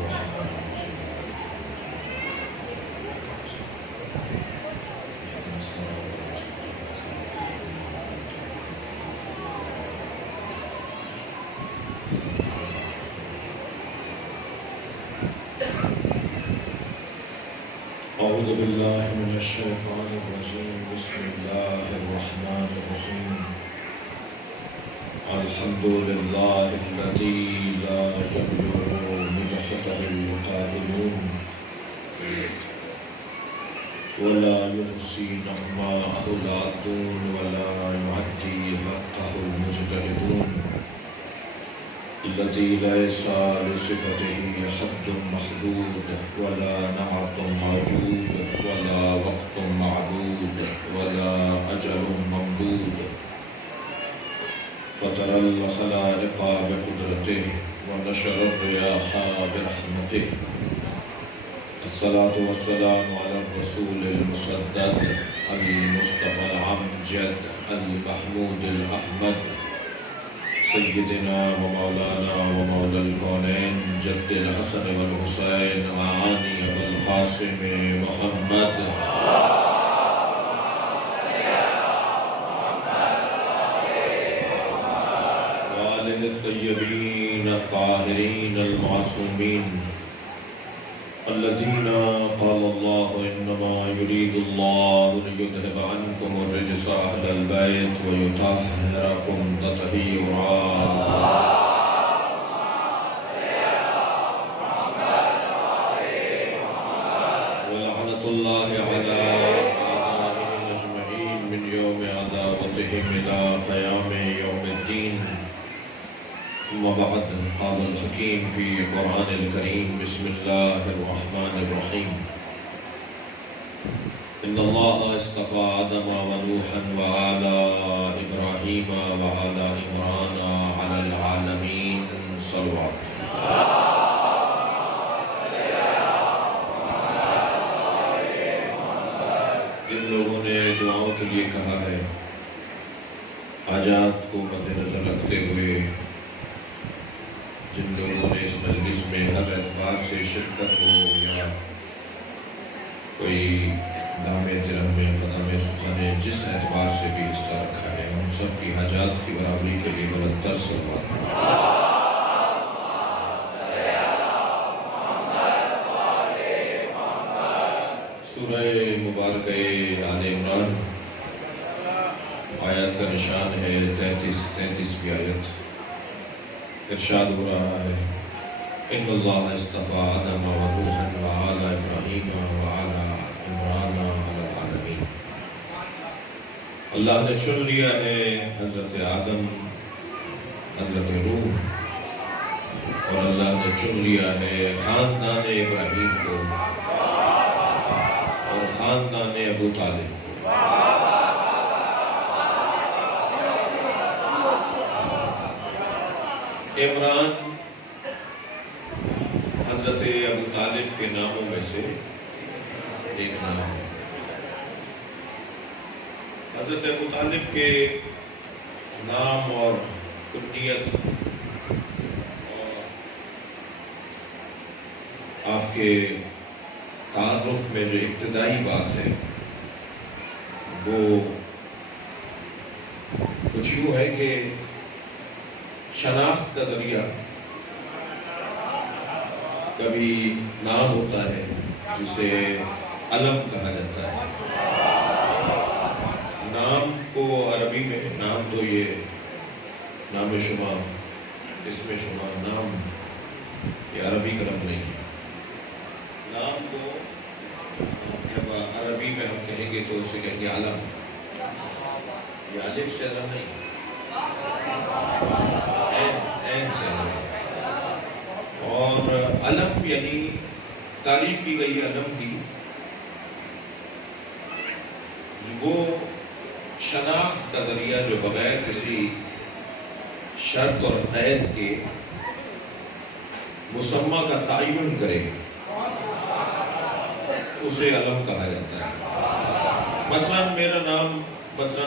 الرحمن الرحيم أعوذ بالله من الشيطان الرجيم بسم الله الرحمن الرحيم الحمد لله الذي لا يبلغ مدحته القائلون ولا يحصي نعماءه العادون ولا يعدي حقه المجتهدون الذي ليس لصفته حد محدود ولا نعت موجود ولا وقت معدود ولا أجل ممدود فترى الخلائق بقدرته ونشر الرياح برحمته الصلاة والسلام على الرسول المسدد المصطفى الأمجد المحمود الأحمد سيدنا ومولانا ومولى الكونين جد الحسن والحسين معاني أبو القاسم محمد وآله الطيبين الطاهرين المعصومين الذين قال الله إنما يريد الله ليذهب عنكم الرجس أهل البيت ويطهركم تطهيرا ولعنة الله على أعدائهم أجمعين من يوم عداوتهم إلى قيام يوم الدين ثم بعد قال الحكيم في القرآن الكريم بسم الله الرحمن الرحيم إن الله اصطفى آدم ونوحا وآل إبراهيم وآل عمران على العالمين صلوات ان لوگوں نے دعاؤں کے لیے کہا ہے حاجات کو مد نظر رکھتے ہوئے جن لوگوں نے اس مجلس میں ہر اعتبار سے شرکت ہو یا کوئی دام درہم قدم سخن جس اعتبار سے بھی حصہ رکھا ہے ہم سب کی حاجات کی برابری کے لیے بلندر صلوات سورہ مبارکہ آل عمران آیت کا نشان ہے 33ویں آیت ارشاد ہو رہا ہے ان اللہ اصطفى آدم ونوحا وآل ابراہیم وآل عمران علی العالمین اللہ نے چن لیا ہے حضرت آدم حضرت نوح اور اللہ نے چن لیا ہے خاندان ابراہیم کو اور خاندان ابو طالب کو عمران حضرت ابو طالب کے ناموں میں سے ایک نام ہے حضرت ابو طالب کے نام اور کنیت اور آپ کے تعارف میں جو ابتدائی بات ہے وہ کچھ یوں ہے کہ شناخت کا ذریعہ کبھی نام ہوتا ہے جسے علم کہا جاتا ہے نام کو عربی میں نام تو یہ نام شمار اسم شمار نام یہ عربی کا لفظ نہیں ہے نام کو جب عربی میں ہم کہیں گے تو اسے کہیں گے علم یہ الف سے علم نہیں اور علم یعنی تعریف کی گئی علم کی وہ شناخت کا ذریعہ جو بغیر کسی شرط اور قید کے مسمہ کا تعین کرے اسے علم کہا جاتا ہے مثلا میرا نام مثلا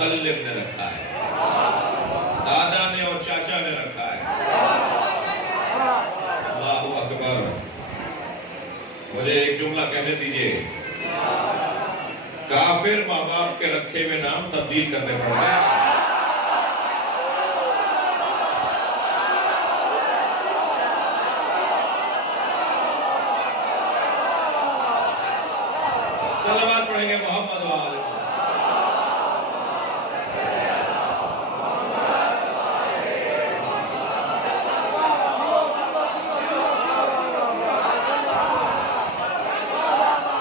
مطلب نے رکھا ہے، دادا نے اور چاچا نے رکھا ہے۔ اللہ اکبر۔ مجھے ایک جملہ کہنے دیجئے، کافر ماں باپ کے رکھے ہوئے نام تبدیل کرنے پڑتے ہیں۔ صلوات پڑھیں گے محمد وآلہ۔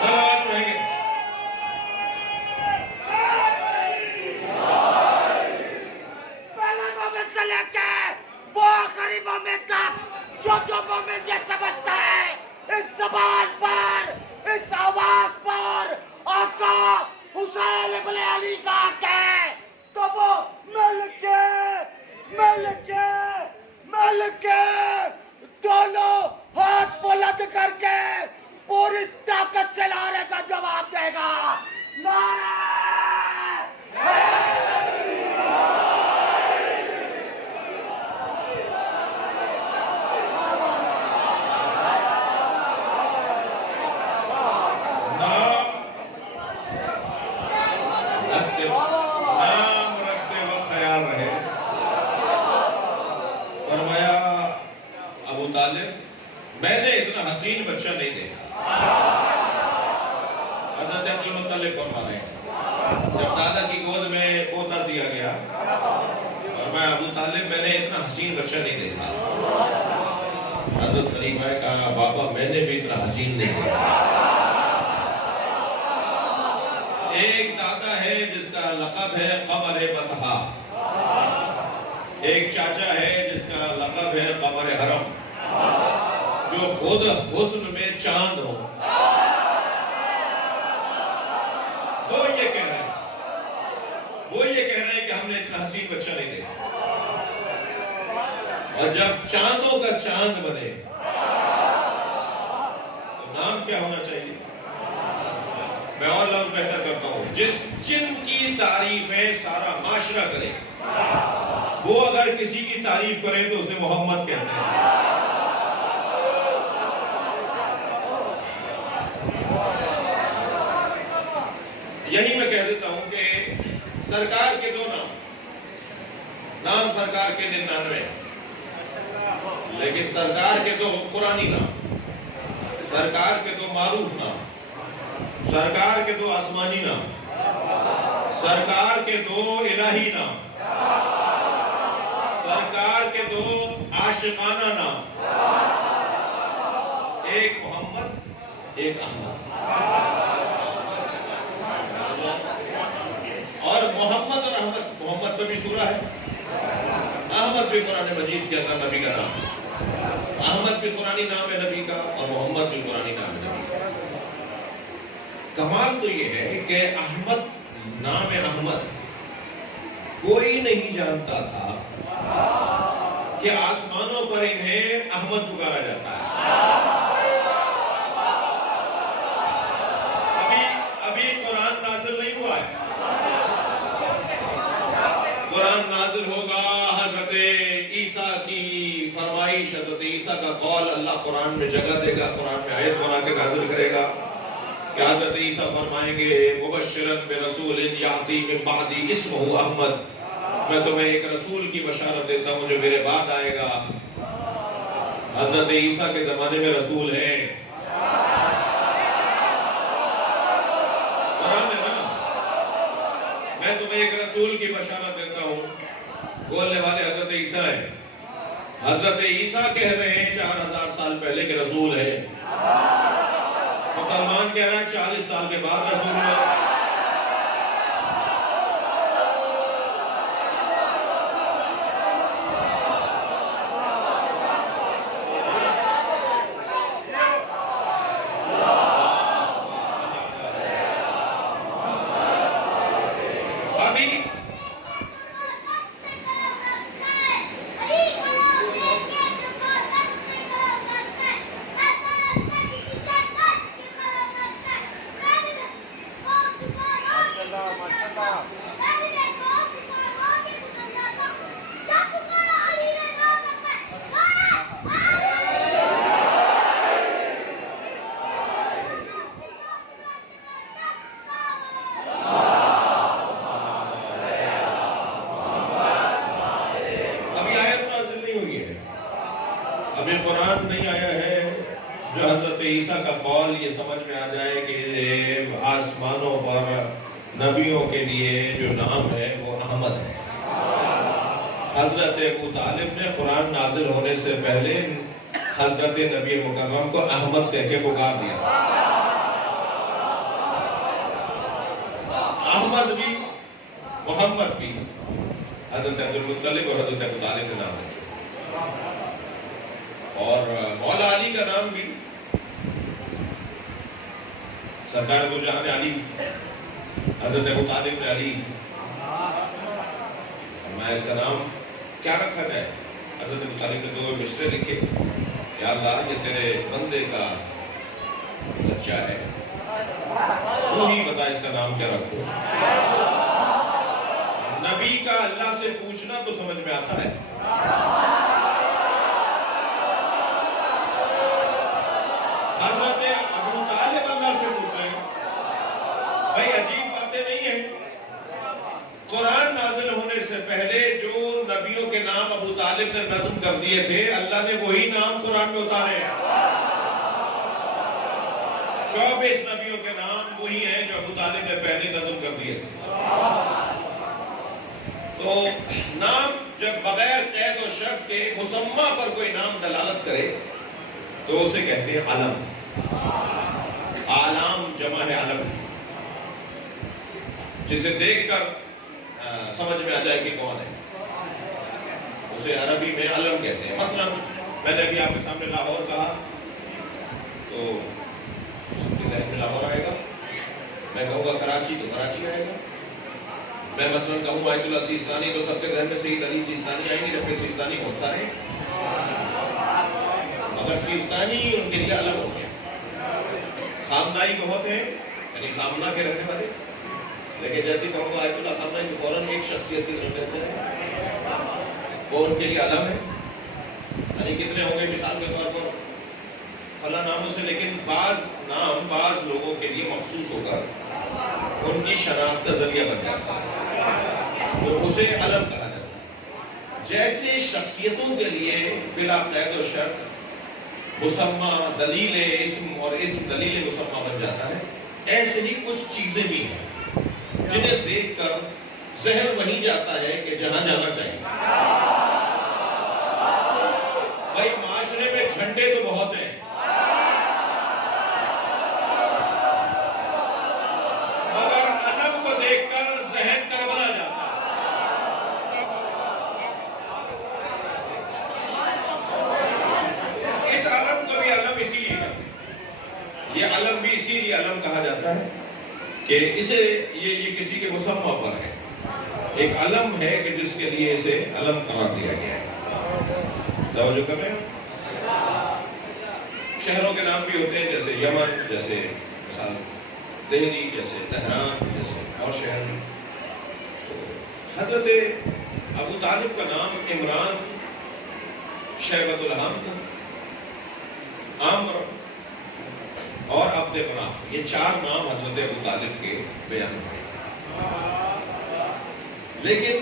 صلوات پڑھیں گے۔ پہلے مومن سے لے کے وہ آخری مومن تک جو مومن یہ سمجھتا ہے، اس زبان پر، اس آواز پر آقا حسین ابن علی کا حق ہے، تو وہ مل کے دونوں ہاتھ بلند کر کے پوری طاقت سے نعرے کا جواب دے گا۔ نعرہ نام رکھتے وقت خیال رہے، فرمایا ابو طالب میں نے اتنا حسین بچہ نہیں دیکھا۔ حضرت عبد المطلب فرما رہے ہیں جب دادا کی گود میں پوتا دیا گیا، فرمایا ابو طالب میں نے اتنا حسین بچہ نہیں دیکھا۔ حضرت خلیفہ نے کہا بابا میں نے بھی اتنا حسین نہیں دیکھا۔ ایک دادا ہے جس کا لقب ہے قمر بطحا، ایک چاچا ہے جس کا لقب ہے قمر حرم، جو خود حسن میں چاند ہو۔ وہ یہ کہہ رہے ہیں کہ ہم نے اتنا حسین بچہ نہیں دیکھا۔ اور جب چاندوں کا چاند بنے تو نام کیا ہونا چاہیے؟ میں اور لفظ بہتر کرتا ہوں، جن کی تعریفیں سارا معاشرہ کرے، وہ اگر کسی کی تعریف کریں تو اسے محمد کہتے ہیں۔ یہی میں کہہ دیتا ہوں کہ سرکار کے دو نام سرکار کے 99، لیکن سرکار کے دو قرآنی نام، سرکار کے دو معروف نام، سرکار کے دو آسمانی نام، سرکار کے دو الہی نام، سرکار کے دو عاشقانہ نام، ایک محمد ایک احمد۔ اور محمد اور احمد، محمد پہ بھی سورہ ہے، احمد بھی قرآن مجید کے اندر نبی کا نام، احمد بھی قرآنی نام ہے نبی کا، اور محمد بھی قرآنی نام ہے نبی کا۔ کمال تو یہ ہے کہ احمد، نام احمد کوئی نہیں جانتا تھا کہ آسمانوں پر انہیں احمد پکارا جاتا ہے۔ ابھی قرآن نازل نہیں ہوا ہے، قرآن نازل ہوگا، حضرت عیسیٰ کی فرمائش، حضرت عیسیٰ کا قول اللہ قرآن میں جگہ دے گا، قرآن میں آیت بنا کے نازل کرے گا کہ حضرت عیسیٰ فرمائیں گے مبشرن برسول یاتی من بعدی اسمہ احمد، میں تمہیں ایک رسول کی بشارت دیتا ہوں جو میرے بعد آئے گا۔ حضرت عیسیٰ کے زمانے میں رسول ہیں، قرآن ہے نا، میں تمہیں ایک رسول کی بشارت دیتا ہوں، بولنے والے حضرت عیسیٰ ہیں۔ حضرت عیسیٰ کہہ رہے ہیں 4000 سال پہلے کے رسول ہیں، مسلمان کہہ رہا ہے 40 سال کے بعد رسول ہے۔ قرآن نہیں آیا ہے جو حضرت عیسیٰ کا قول یہ سمجھ میں آ جائے کہ آسمانوں پر نبیوں کے لیے جو نام ہے وہ احمد ہے۔ حضرت ابو طالب نے قرآن نازل ہونے سے پہلے حضرت نبی مکرم کو احمد کہہ کے پکار دیا۔ احمد بھی محمد بھی حضرت عبدالمطلب اور حضرت ابو طالب کے نام ہے، اور مولا علی کا نام بھی سرکار دو جہاں علی، حضرت ابو طالب نے علی فرمایا اس کا نام کیا رکھا جائے؟ حضرت ابو طالب نے دو مصرے لکھے، یا اللہ یہ تیرے بندے کا بچہ ہے، تو ہی بتا اس کا نام کیا رکھو۔ نبی کا اللہ سے پوچھنا تو سمجھ میں آتا ہے، حضرت ابو طالب اللہ سے پوچھ رہے ہیں، بھائی عجیب باتیں نہیں ہیں۔ قرآن نازل ہونے سے پہلے جو نبیوں کے نام ابو طالب نے نظم کر دیے تھے، اللہ نے وہی نام قرآن میں اتارے ہیں۔ 24 نبیوں کے نام وہی ہیں جو ابو طالب نے پہلے نظم کر دیے تھے۔ تو نام جب بغیر قید و شرط کے مسمى پر کوئی نام دلالت کرے تو اسے کہتے ہیں علم۔ عالم جمع ہے علم، جسے دیکھ کر سمجھ میں آ جائے کہ کون ہے، اسے عربی میں علم کہتے ہیں۔ مثلا میں نے ابھی آپ کے سامنے لاہور کہا تو سب کے ذہن میں لاہور آئے گا، میں کہوں گا کراچی تو کراچی آئے گا، میں مثلا کہوں آیت اللہ سیستانی تو سب کے ذہن میں سید علی سیستانی آئیں گے، جبکہ سیستانی بہت سارے ہیں، مگر سیستانی ان کے لیے علم ہو گیا۔ خامنائی بہت ہیں، یعنی خامنہ کے رہنے والے، لیکن جیسے کہوں گا آیت اللہ خامنائی تو فوراً ایک شخصیت کی نظر کرتے ہیں، وہ ان کے لیے علم ہے۔ یعنی کتنے ہوں گے مثال کے طور پر فلاں ناموں سے، لیکن بعض نام بعض لوگوں کے لیے مخصوص ہو کر ان کی شناخت کا ذریعہ بن جاتا ہے، تو اسے علم کہا جاتا ہے۔ جیسے شخصیتوں کے لیے بلا قید و شرط مسمى دلیل اسم اور اسم دلیل مسمى بن جاتا ہے، ایسے ہی کچھ چیزیں بھی ہیں جنہیں دیکھ کر ذہن وہیں جاتا ہے کہ جہاں جانا چاہیے۔ بھائی معاشرے میں جھنڈے تو بہت ہیں، مگر علم کو دیکھ کر ذہن کربلا جاتا ہے۔ اس علم کو بھی علم اسی لیے کہتے ہیں، یہ علم بھی اسی لیے علم کہا جاتا ہے کہ اسے یہ کسی کے مسمى پر ہے، ایک علم ہے کہ جس کے لیے اسے علم قرار دیا گیا ہے۔ توجہ کر رہے ہیں؟ شہروں کے نام بھی ہوتے ہیں، جیسے یمن، جیسے مثال دہلی، جیسے تہران، جیسے اور شہر۔ حضرت ابو طالب کا نام عمران، شیبۃ الحمد، عمرو اور عبد مناف، یہ 4 نام حضرت ابو طالب کے بیان ہوئے۔ لیکن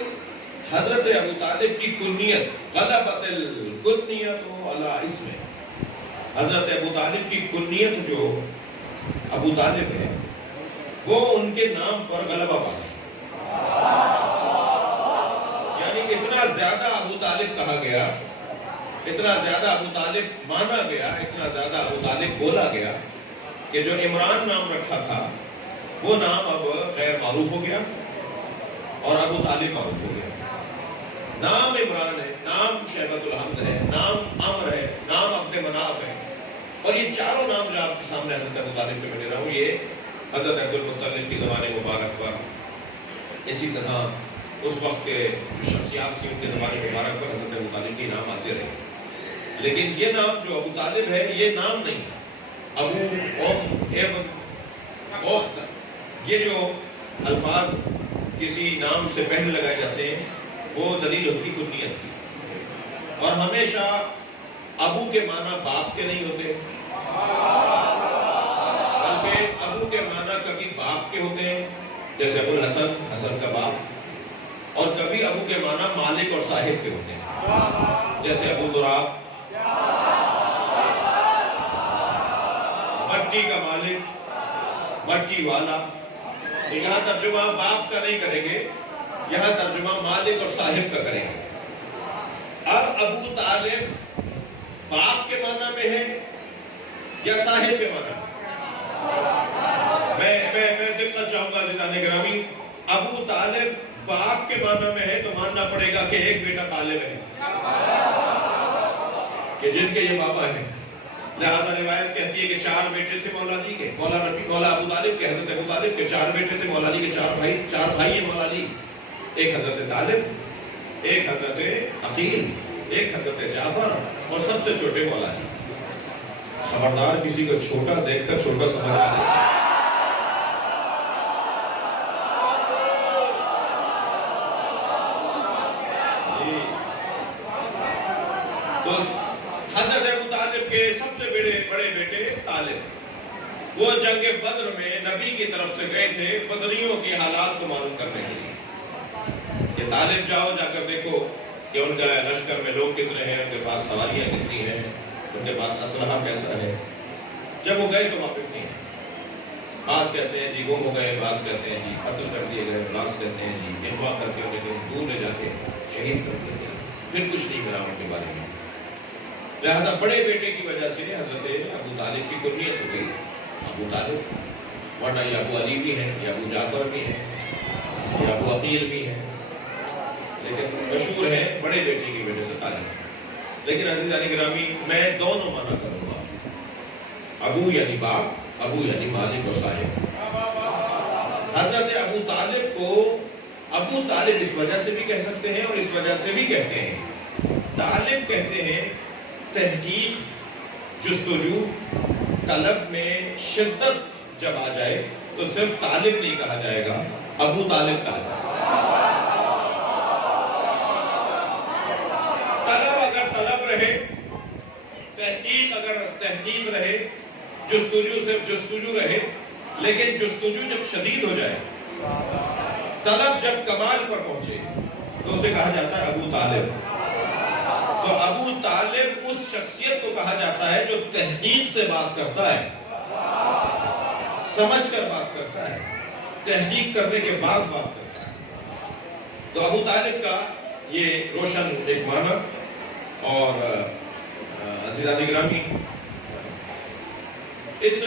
حضرت ابو طالب کی کنیت غلبت الکنیت علی اسم، حضرت ابو طالب کی کنیت جو ابو طالب ہے وہ ان کے نام پر غلبہ پا گئی، یعنی اتنا زیادہ ابو طالب کہا گیا، اتنا زیادہ ابو طالب مانا گیا، اتنا زیادہ ابو طالب بولا گیا کہ جو عمران نام رکھا تھا وہ نام اب غیر معروف ہو گیا اور ابو طالب معروف ہو گیا۔ نام عمران ہے، نام شیبۃ الحمد ہے، نام عمر ہے، نام عبد مناف ہے، اور یہ چاروں نام جو آپ کے سامنے حضرت ابو طالب کے میں دے رہا ہوں، یہ حضرت عبدالمطلب کی زمانے مبارک پر، اسی طرح اس وقت کے شخصیات کی ان کے زمانے مبارک پر حضرت ابو طالب کے نام آتے رہے۔ لیکن یہ نام جو ابو طالب ہے یہ نام نہیں ہے، ابو، ام، ابن، اخت، یہ جو الفاظ کسی نام سے پہلے لگائے جاتے ہیں وہ دلیل ہوتی کنیت کی، اور ہمیشہ ابو کے معنی باپ کے نہیں ہوتے، بلکہ ابو کے معنی کبھی باپ کے ہوتے ہیں، جیسے ابو الحسن، حسن کا باپ، اور کبھی ابو کے معنی مالک اور صاحب کے ہوتے ہیں، جیسے ابو دراب، مٹی کا مالک، مٹی والا. یہاں ترجمہ باپ کا نہیں کریں گے، یہاں ترجمہ مالک اور صاحب کا کریں گے. اب ابو طالب باپ کے معنی میں ہے یا صاحب کے معنی میں دقت چاہوں گا عزیزان گرامی. ابو طالب باپ کے معنی میں ہے تو ماننا پڑے گا کہ ایک بیٹا طالب ہے کہ جن کے یہ بابا ہیں. لہذا روایت کہتی ہے کہ 4 بیٹے تھے مولا علی کے، مولا ابو طالب کے، حضرت ابو طالب کے 4 بیٹے تھے. مولا علی کے 4 بھائی ہیں مولا علی. ایک حضرت طالب، ایک حضرت عقیل، ایک حضرت جعفر اور سب سے چھوٹے مولا علی. خبردار کسی کو چھوٹا دیکھ کر چھوٹا سمجھنا نہیں. تو حضرت ابو طالب کے سب سے بڑے بیٹے طالب، وہ جنگ بدر میں نبی کی طرف سے گئے تھے بدریوں کی حالات کو معلوم کرنے کے لیے کہ طالب جاؤ، جا کر دیکھو کہ ان کا لشکر میں لوگ کتنے ہیں، ان کے پاس سواریاں کتنی ہیں، ان کے پاس اسلحہ کیسا ہے. جب وہ گئے تو واپس نہیں ہیں. بعض کہتے ہیں جی گم ہو گئے، بعض کہتے ہیں جی قتل کر دیے گئے، بعض کہتے ہیں جی اغوا کر کے انہیں دور لے جا کے شہید کر دیے گئے. پھر کچھ نہیں کرا ان کے بارے میں. لہذا بڑے بیٹے کی وجہ سے حضرت ابو طالب کی کنیت ہو گئی ابو طالب. ورنہ یہ ابو علی بھی ہیں، یہ ابو جعفر بھی ہیں، یہ ابو عقیل بھی ہیں، لیکن مشہور ہے بڑے بیٹے کی وجہ سے طالب. لیکن عزیزان گرامی میں دونوں معنی کروں گا. ابو یعنی باپ، ابو یعنی مالک و صاحب. حضرت ابو طالب کو ابو طالب اس وجہ سے بھی کہہ سکتے ہیں اور اس وجہ سے بھی کہتے ہیں. طالب کہتے ہیں تحقیق، جستجو، طلب میں شدت جب آ جائے تو صرف طالب نہیں کہا جائے گا، ابو طالب کہا جائے گا. طلب اگر طلب رہے، تحقیق اگر تحقیق رہے، جستجو صرف جستجو رہے، لیکن جستجو جب شدید ہو جائے، طلب جب کمال پر پہنچے تو اسے کہا جاتا ہے ابو طالب. تو ابو طالب اس شخصیت کو کہا جاتا ہے جو تحقیق سے بات کرتا ہے، سمجھ کر بات کرتا ہے، تحقیق کرنے کے بعد بات کرتا ہے. تو ابو طالب کا یہ روشن ایک معنی. اور عزیزان گرامی اس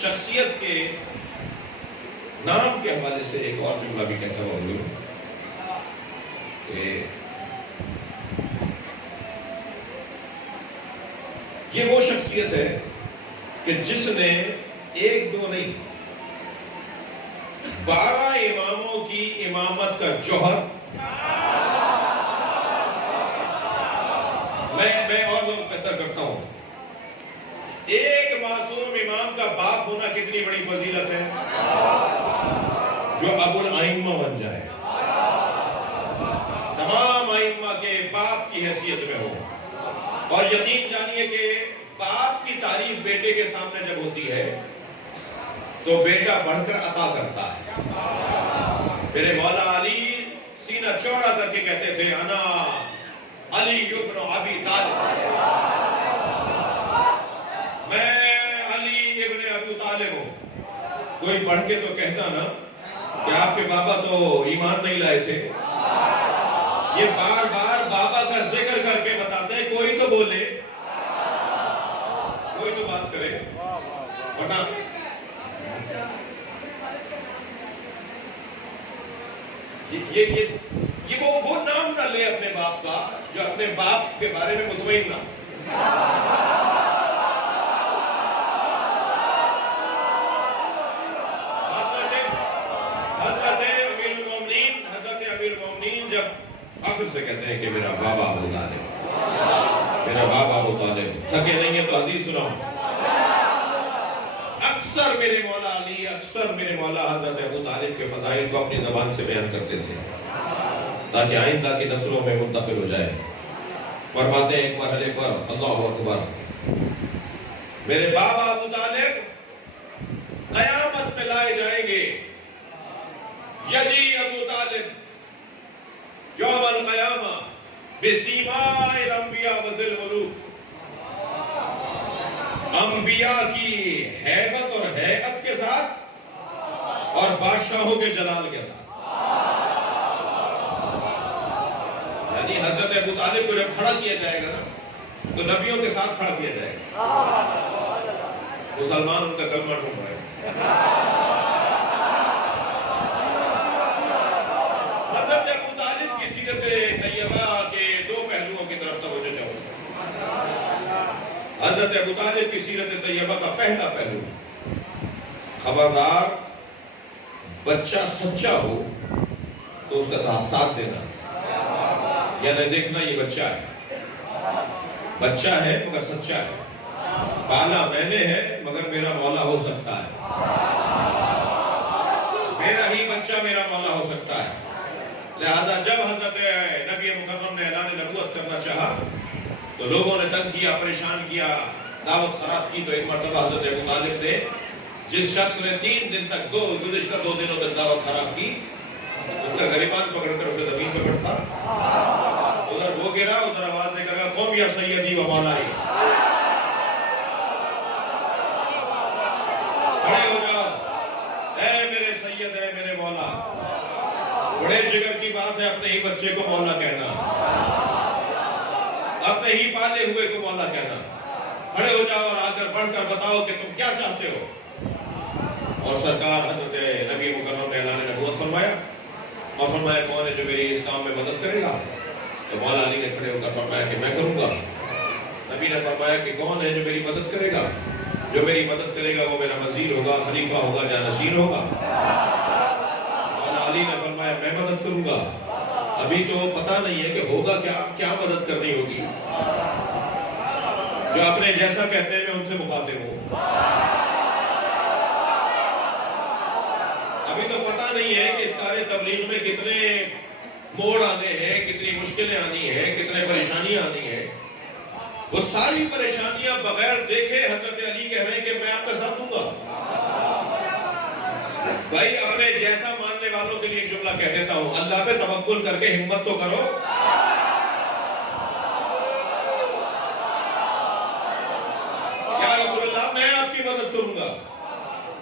شخصیت کے نام کے حوالے سے ایک اور جملہ بھی کہتا ہوں کہ یہ وہ شخصیت ہے کہ جس نے 1-2 نہیں 12 اماموں کی امامت کا جوہر. میں اور لوگ بہتر کرتا ہوں. ایک معصوم امام کا باپ ہونا کتنی بڑی فضیلت ہے، جو ابو الائمہ بن جائے، تمام ائمہ کے باپ کی حیثیت میں ہو. اور یقین جانیے کہ باپ کی تعریف بیٹے کے سامنے جب ہوتی ہے تو بیٹا بڑھ کر عطا کرتا ہے. میرے مولا علی سینہ چوڑا کر کے کہتے تھے انا علی ابن ابی طالب، میں علی ابن ابو طالب ہوں. کوئی پڑھ کے تو کہتا نا کہ آپ کے بابا تو ایمان نہیں لائے تھے. یہ بار بار بابا کا ذکر کر کے بتاتے ہیں کوئی تو بولے، کوئی تو بات کرے. ورنہ یہ وہ نام نہ لے اپنے باپ کا جو اپنے باپ کے بارے میں مطمئن نہ. حضرت امیر المومنین جب فخر سے کہتے ہیں کہ میرا بابا ابو طالب، میرا بابا ابو طالب. تھکے نہیں ہیں تو حدیث سناؤں. اکثر میرے مولا علی، اکثر میرے مولا حضرت ابو طالب کے فضائل کو اپنی زبان سے بیان کرتے تھے تاکہ آئندہ کی نسلوں میں منتقل ہو جائے. فرماتے ہیں ایک مرحلے پر اللہ اکبر، میرے بابا ابو طالب قیامت میں لائے جائیں گے. یجی ابو طالب یوم القیامہ بسیماء الانبیاء وذی الملوک. انبیاء کی ہیبت اور ہیئت کے ساتھ اور بادشاہوں کے جلال کے ساتھ. یعنی حضرت ابو طالب کو جب کھڑا کیا جائے گا نا تو نبیوں کے ساتھ کھڑا کیا جائے گا. مسلمان ان کا کلمہ ڈھونڈ رہے ہیں. حضرت ابو طالب کی سیرت طیبہ کے دو پہلوؤں کی طرف توجہ چاہوں. حضرت ابو طالب کی سیرت طیبہ کا پہلا پہلو، خبردار بچہ سچا ہو تو اس کا ساتھ دینا، یعنی دیکھنا یہ بچہ ہے مگر سچا ہے. پالا میں نے ہے مگر میرا مولا ہو سکتا ہے. میرا ہی بچہ میرا مولا ہو سکتا ہے. لہذا جب حضرت نبی مکرم نے اعلان نبوت کرنا چاہا تو لوگوں نے تنگ کیا، پریشان کیا، دعوت خراب کی. تو ایک مرتبہ حضرت ابو طالب نے، جس شخص نے 3 دن تک گزشتہ 2 دنوں تک دعوت خراب کی، اس کا گریبان پکڑ کر اسے زمین پہ بٹھا. ادھر وہ گرا، ادھر آواز دے کر قوم یا سیدی و مولائی، کھڑے ہو جاؤ، اے میرے سید، اے میرے مولا. بڑے جگر کی بات ہے اپنے ہی بچے کو مولا کہنا، اپنے ہی پالے ہوئے کو مولا کہنا. کھڑے ہو جاؤ اور آ کر بڑھ کر بتاؤ کہ تم کیا چاہتے ہو. اور سرکار حضرت نبی مکرم نے اعلان نبوت فرمایا اور فرمایا کون ہے جو میری اس کام میں مدد کرے گا؟ تو مولا علی نے کھڑے ہو کر فرمایا کہ میں کروں گا. نبی نے فرمایا کہ کون ہے جو میری مدد کرے گا؟ جو میری مدد کرے گا وہ میرا وزیر ہوگا، خلیفہ ہوگا، جانشین ہوگا. مولا علی نے فرمایا میں مدد کروں گا. ابھی تو پتہ نہیں ہے کہ ہوگا کیا مدد کرنی ہوگی. جو اپنے جیسا کہتے ہیں میں ان سے مخاطب ہوں. ابھی تو پتہ نہیں ہے کہ اس کارِ تبلیغ میں کتنے موڑ آنے ہیں، کتنی مشکلیں آنی ہیں، کتنے پریشانیاں آنی ہیں. وہ ساری پریشانیاں بغیر دیکھے حضرت علی کہہ رہے ہیں کہ میں آپ کا ساتھ دوں گا. بھائی اپنے جیسا ماننے والوں کے لیے ایک جملہ کہہ دیتا ہوں، اللہ پہ توکل کر کے ہمت تو کرو. یا رسول اللہ میں آپ کی مدد کروں گا.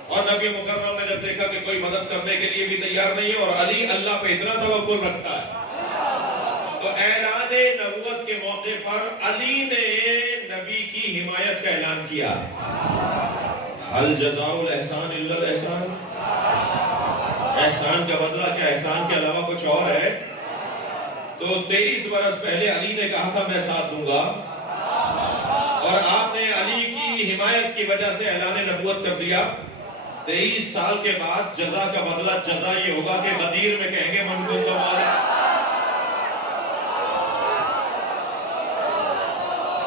اور نبی مکرم نے جب دیکھا کہ کوئی مدد کرنے کے لیے بھی تیار نہیں ہے اور علی اللہ پہ اتنا توکل رکھتا ہے، تو اعلان نبوت کے موقع پر علی نے نبی کی حمایت کا اعلان کیا. حل جزاء الاحسان الا الاحسان، احسان کا بدلہ کیا احسان کے علاوہ کچھ اور ہے؟ تو 23 برس پہلے علی نے کہا تھا میں ساتھ دوں گا، اور آپ نے علی کی حمایت کی وجہ سے اعلان نبوت کر دیا. 23 سال کے بعد جزا کا بدلہ جزا یہ ہوگا کہ غدیر میں کہیں گے من کو مولا.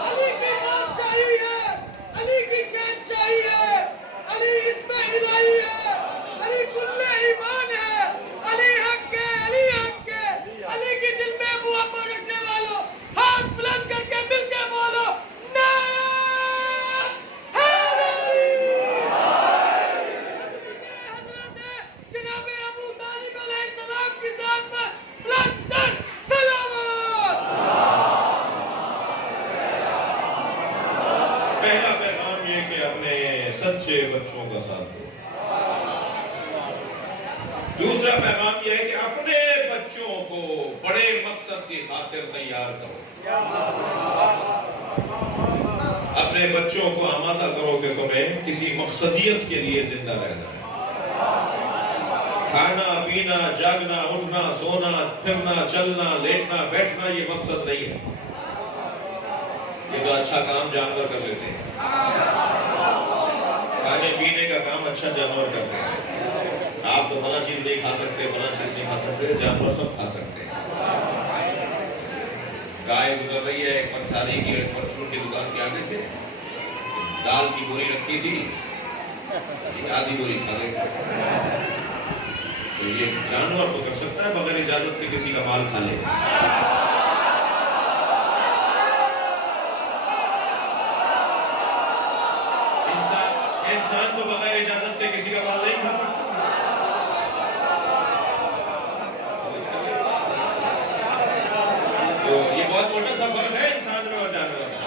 علی کی شہنشاہی ہے، علی کی شہنشاہی ہے، علی اس میں الہی ہے، علی کل ایمان ہے، علی حق ہے، علی حق ہے. علی کی دل میں محبت رکھنے والوں ہاتھ بلند کر کے مل کے بولو جناب ابو طالب علیہ السلام کی ذات پر بلند سلامات. پہلا پیغام یہ کہ اپنے سچے بچوں کا ساتھ دو. دوسرا پیغام یہ ہے کہ اپنے بچوں کو بڑے مقصد کی خاطر تیار کرو. اپنے بچوں کو آمادہ کرو کہ تمہیں کسی مقصدیت کے لیے زندہ رہنا ہے. کھانا پینا جاگنا اٹھنا سونا پھرنا چلنا لیٹنا بیٹھنا یہ مقصد نہیں ہے. یہ تو اچھا کام جانور کر لیتے ہیں، کھانے پینے کا کام اچھا جانور کرتے ہیں. آپ تو فلاں چیز نہیں کھا سکتے، فلاں چیز نہیں کھا سکتے، جانور سب کھا سکتے ہیں. گائے گزر رہی ہے ایک پنساری کی ایک پرچون کی دکان کے آگے سے، دال کی بوری رکھی تھی، ایک آدھی بوری کھا گئی. تو یہ جانور تو کر سکتا ہے بغیر اجازت کے کسی کا مال کھا لے. انسان تو بغیر اجازت کے کسی کا مال نہیں کھا سکتا. تو یہ بہت موٹا سا فرق ہے انسان میں اور جانور میں.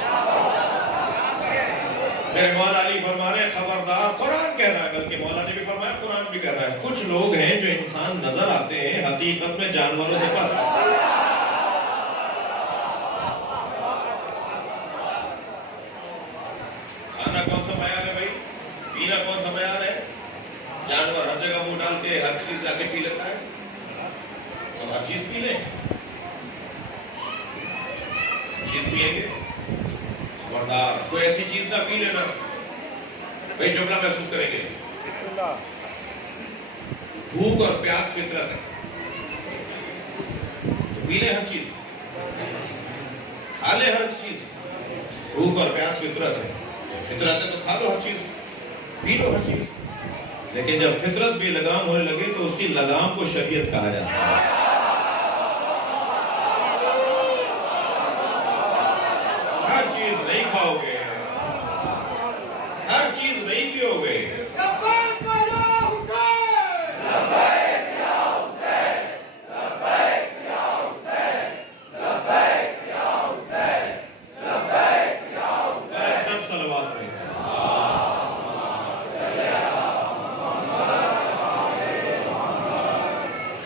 میرے مولا علی فرما رہے ہیں خبردار، قرآن کہہ رہا ہے، بلکہ مولا نے بھی فرمایا، قرآن بھی کہہ رہا ہے، کچھ لوگ ہیں جو انسان نظر آتے ہیں حقیقت میں جانوروں سے پس کھانا کون سا معیار ہے بھائی؟ پینا کون سا معیار ہے؟ جانور ہر جگہ منہ ڈال کے ہر چیز جا کے پی لیتا ہے، تو ہر چیز پی لیں، چیز پیئیں گے خبردار کوئی ایسی چیز نہ پی لینا بھائی جملہ محسوس کریں گے۔ بھوک اور پیاس فطرت ہے، تو پی لیں ہر چیز، کھا لیں ہر چیز، بھوک اور پیاس فطرت ہے، فطرت ہے تو کھا لو ہر چیز، پی لو ہر چیز، لیکن جب فطرت بھی لگام ہونے لگے تو اس کی لگام کو شریعت کہا جاتا ہے۔ ہر چیز نہیں کھاؤ گے، ہر چیز نہیں پیو گے،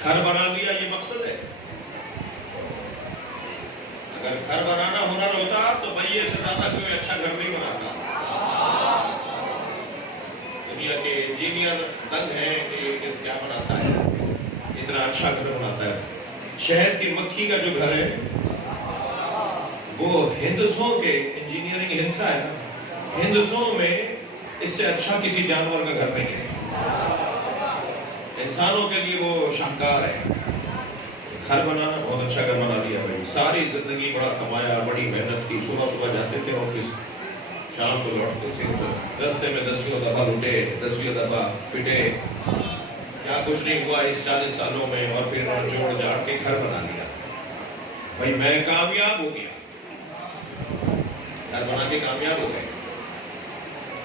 گھر بنا لیا یہ مقصد ہے۔ اگر گھر بنانا ہنر ہوتا تو بھائی سے زیادہ کوئی اچھا گھر نہیں بناتا۔ دنیا کے انجینئر دنگ ہیں کہ کیا بناتا ہے، اتنا اچھا گھر بناتا ہے۔ شہد کی مکھی کا جو گھر ہے وہ ہندسوں کے انجینئرنگ ہنسا ہے، ہندسوں میں اس سے اچھا کسی جانور کا گھر نہیں ہے۔ انسانوں کے لیے وہ شاہکار ہے۔ گھر بنانا بہت اچھا گھر بنا لیا بھائی، ساری زندگی بڑا کمایا، بڑی محنت کی، صبح جاتے تھے آفس، شام کو لوٹتے تھے، رستے میں 10ویں دفعہ لوٹے، 10ویں دفعہ پٹے، کیا کچھ نہیں ہوا اس 40 سالوں میں، اور پھر جوڑ جاڑ کے گھر بنا لیا بھائی، میں کامیاب ہو گیا، گھر بنا کے کامیاب ہو گئے،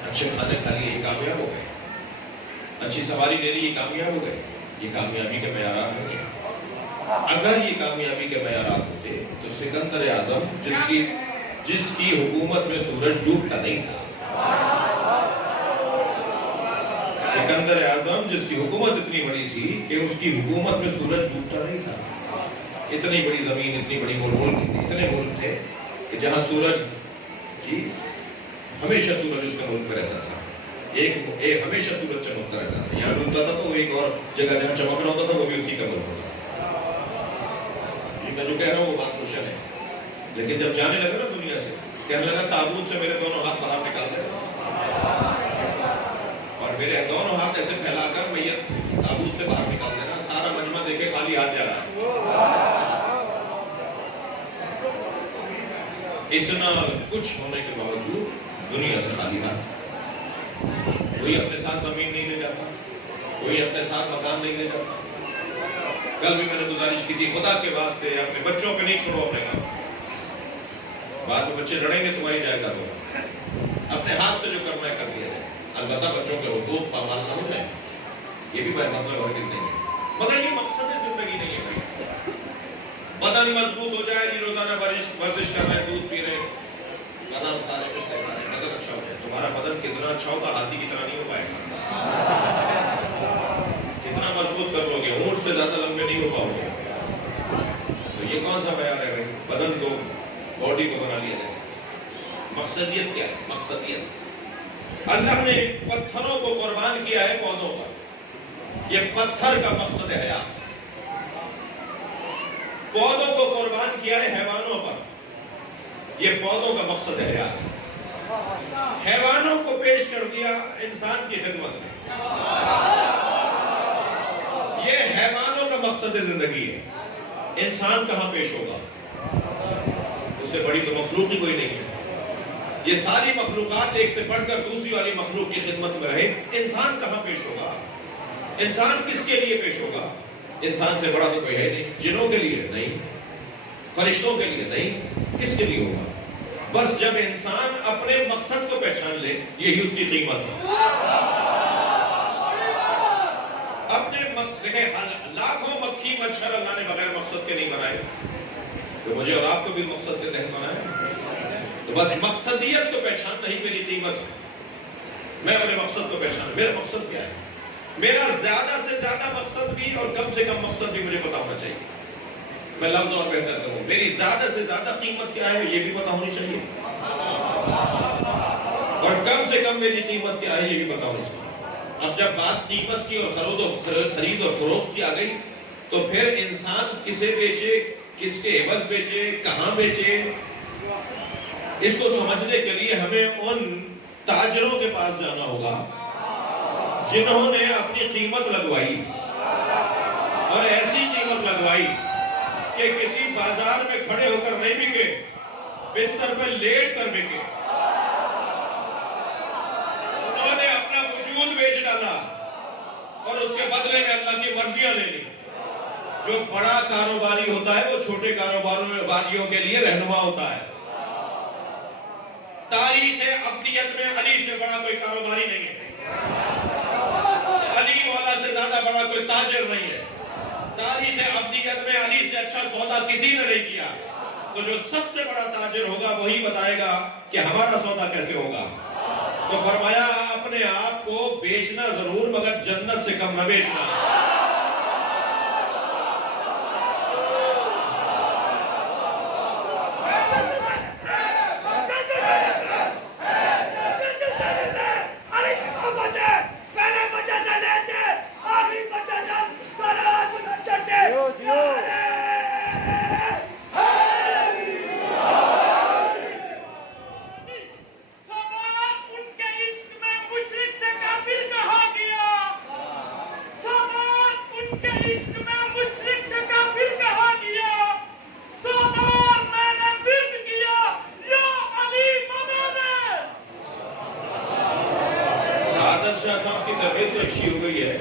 اچھے کھانے کھا لیے کامیاب ہو گئے، اچھی سواری لے لی کامیاب ہو گئے۔ یہ کامیابی کے معیارات ہوں گے۔ اگر یہ کامیابی کے معیارات ہوتے تو سکندر اعظم جس کی حکومت میں سورج ڈوبتا نہیں تھا، سکندر اعظم جس کی حکومت اتنی بڑی تھی کہ اس کی حکومت میں سورج ڈوبتا نہیں تھا، اتنی بڑی زمین، اتنی بڑی ملک تھی، اتنے ملک تھے کہ جہاں سورج ہمیشہ سورج اس کا ملک میں رہتا تھا، ایک ہمیشہ سورج چمکتا رہتا تھا، یہاں ڈوبتا تھا تو ایک اور جگہ جہاں چمک رہا ہوتا تھا وہ بھی اسی کا ملک ہوتا تھا۔ میں جو کہہ رہا ہوں وہ بات روشن ہے، لیکن جب جانے لگا نا دنیا سے، کہنے لگا تابوت سے میرے دونوں ہاتھ باہر نکال دے، اور میرے دونوں ہاتھ ایسے پھیلا کر میت تابوت سے باہر نکال دینا، سارا مجمع دیکھے خالی ہاتھ جا رہا ہے۔ اتنا کچھ ہونے کے باوجود دنیا سے خالی ہاتھ، کوئی اپنے ساتھ زمین نہیں لے جاتا، کوئی اپنے ساتھ مکان نہیں لے جاتا۔ کل بھی میں نے گزارش کی تھی، خدا کے واسطے اپنے بچوں پہ نہیں چھوڑو اپنے کام، بعد میں بچے لڑیں گے تمہاری جائے گا، اپنے ہاتھ سے جو کرنا ہے کر دیا جائے، البتہ بچوں کے حقوق پامال نہ ہو جائے، یہ بھی بڑا مطلب ہے کہ نہیں ہے، مگر یہ مقصد زندگی نہیں ہے بھائی۔ بدن مضبوط ہو جائے، جی روزانہ ورزش کر رہے، دودھ پی رہے، بدن کھا رہے، بدن اچھا ہو جائے، تمہارا بدن کتنا اچھا ہوگا ہاتھی کی طرح نہیں ہو پائے گا، کتنا مضبوط کر لو گے، اونٹ سے زیادہ لمبے نہیں ہو پاؤ گے۔ تو یہ کون سا معیار ہے بھائی؟ بدن کو، باڈی کو بنا لیا جائے۔ مقصدیت کیا ہے؟ مقصدیت اللہ نے پتھروں کو قربان کیا ہے پودوں پر، یہ پتھر کا مقصد ہے حیات، پودوں کو قربان کیا ہے حیوانوں پر، یہ پودوں کا مقصد ہے حیات، حیوانوں کو پیش کر دیا انسان کی خدمت میں، یہ حیوانوں کا مقصد زندگی ہے۔ انسان کہاں پیش ہوگا؟ اس سے بڑی تو مخلوق ہی کوئی نہیں ہے، یہ ساری مخلوقات ایک سے بڑھ کر دوسری والی مخلوق کی خدمت میں رہے، انسان کہاں پیش ہوگا؟ انسان کس کے لیے پیش ہوگا؟ انسان سے بڑا تو کوئی ہے نہیں، جنوں کے لیے نہیں، فرشتوں کے لیے نہیں، کس کے لیے ہوگا؟ بس جب انسان اپنے مقصد کو پہچان لے، یہی اس کی قیمت ہے۔ اپنے مقصد، دیکھیں لاکھوں مکھی مچھر اللہ نے بغیر مقصد کے نہیں بنائے، تو مجھے اور آپ کو بھی مقصد کے تحت بنائے، تو بس مقصدیت کو پہچاننا ہی میری قیمت ہے۔ میں اپنے مقصد کو پہچانا. میرا مقصد کیا ہے؟ میرا زیادہ سے زیادہ مقصد بھی اور کم سے کم مقصد بھی مجھے پتا ہونا چاہیے. میں لفظ اور بہتر کروں, میری زیادہ سے زیادہ قیمت کیا ہے یہ بھی پتا ہونی چاہیے, اور کم سے کم میری قیمت کیا ہے یہ بھی پتا ہونی چاہیے. اب جب بات قیمت کی اور خرید اور فروخت کی آ گئی تو پھر انسان کسے بیچے, کس کے عوض بیچے, کہاں بیچے, اس کو سمجھنے کے لیے ہمیں ان تاجروں کے پاس جانا ہوگا جنہوں نے اپنی قیمت لگوائی, اور ایسی قیمت لگوائی کہ کسی بازار میں کھڑے ہو کر نہیں بکے, بستر پہ لیٹ کر بکے. انہوں نے اپنا وجود بیچ ڈالا اور اس کے بدلے میں اللہ کی مرضیاں لے لی. جو بڑا کاروباری ہوتا ہے وہ چھوٹے کاروباریوں کے لیے رہنما ہوتا ہے. تاریخ عبدیت میں علی سے بڑا کوئی کاروباری نہیں ہے, علی والا سے زیادہ بڑا کوئی تاجر نہیں ہے. تاریخ عبدیت میں علی سے اچھا سودا کسی نے نہیں کیا. تو جو سب سے بڑا تاجر ہوگا وہی بتائے گا کہ ہمارا سودا کیسے ہوگا. تو فرمایا اپنے آپ کو بیچنا ضرور مگر جنت سے کم نہ بیچنا. اچھی ہو گئی ہے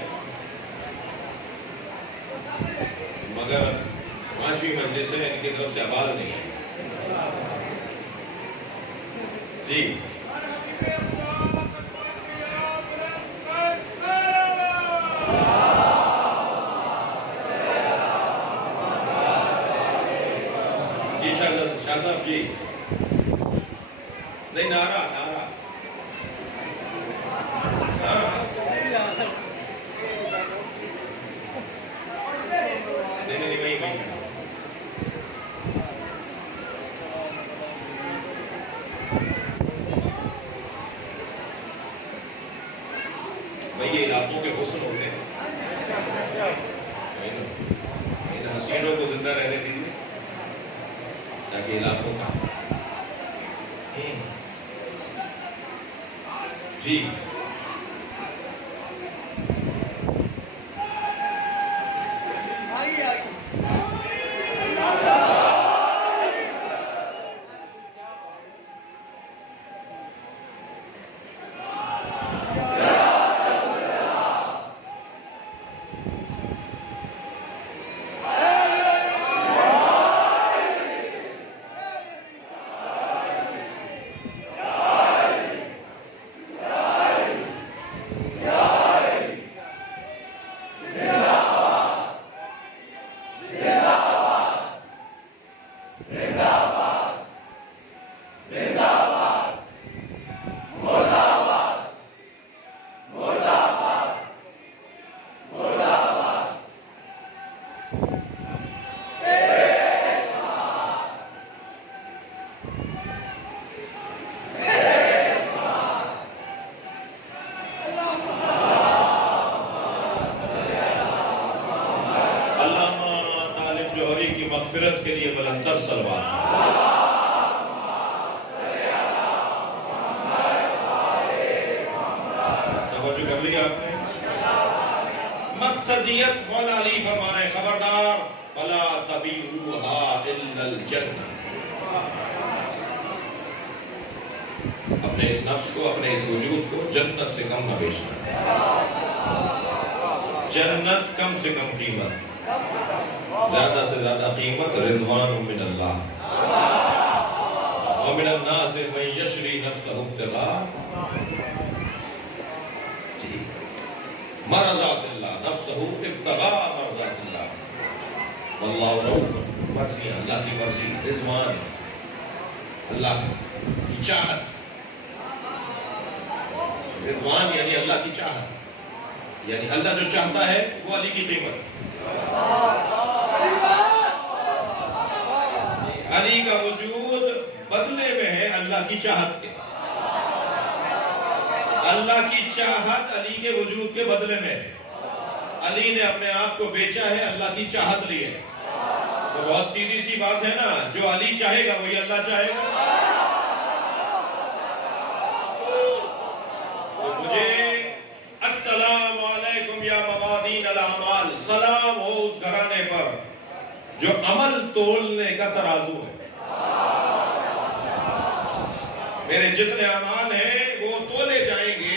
مگر 5ویں مجلس سے ان کی طرف سے آواز نہیں ہے. جی جی شاہ صاحب جی نہیں نعرہ یہ علاقوں کے حسن ہوتے ہیں, ان حسینوں کو زندہ رہنے دیجیے تاکہ علاقوں کا جی مغفرت کے لیے بلندر صلوات. توجہ کر لی آپ نے. مقصدیت مولا علی فرما رہے خبردار فلا تبیعوها الا الجنہ. اپنے اس نفس کو, اپنے اس وجود کو جنت سے کم نہ بیچنا. جنت کم سے کم قیمت, زیادہ سے زیادہ قیمت رضوان من اللہ. ومن الناس من یشری نفسه ابتغاء مرضات اللہ, نفسه ابتغاء مرضات اللہ. واللہ رؤوف, مرضی اللہ کی مرضی, رضوان اللہ کی چاہت. رضوان یعنی اللہ کی چاہت، یعنی اللہ جو چاہتا ہے وہ علی کی قیمت. علی کا وجود بدلے میں ہے اللہ کی چاہت کے. اللہ کی چاہت علی کے وجود کے بدلے میں ہے. علی نے اپنے آپ کو بیچا ہے، اللہ کی چاہت لی ہے. تو بہت سیدھی سی بات ہے نا، جو علی چاہے گا وہی اللہ چاہے گا. تو مجھے السلام علیکم یا موادین الاعمال، سلام ہو اس گھرانے پر جو عمل تولنے کا ترازو ہے. میرے جتنے اعمال ہیں وہ تولے جائیں گے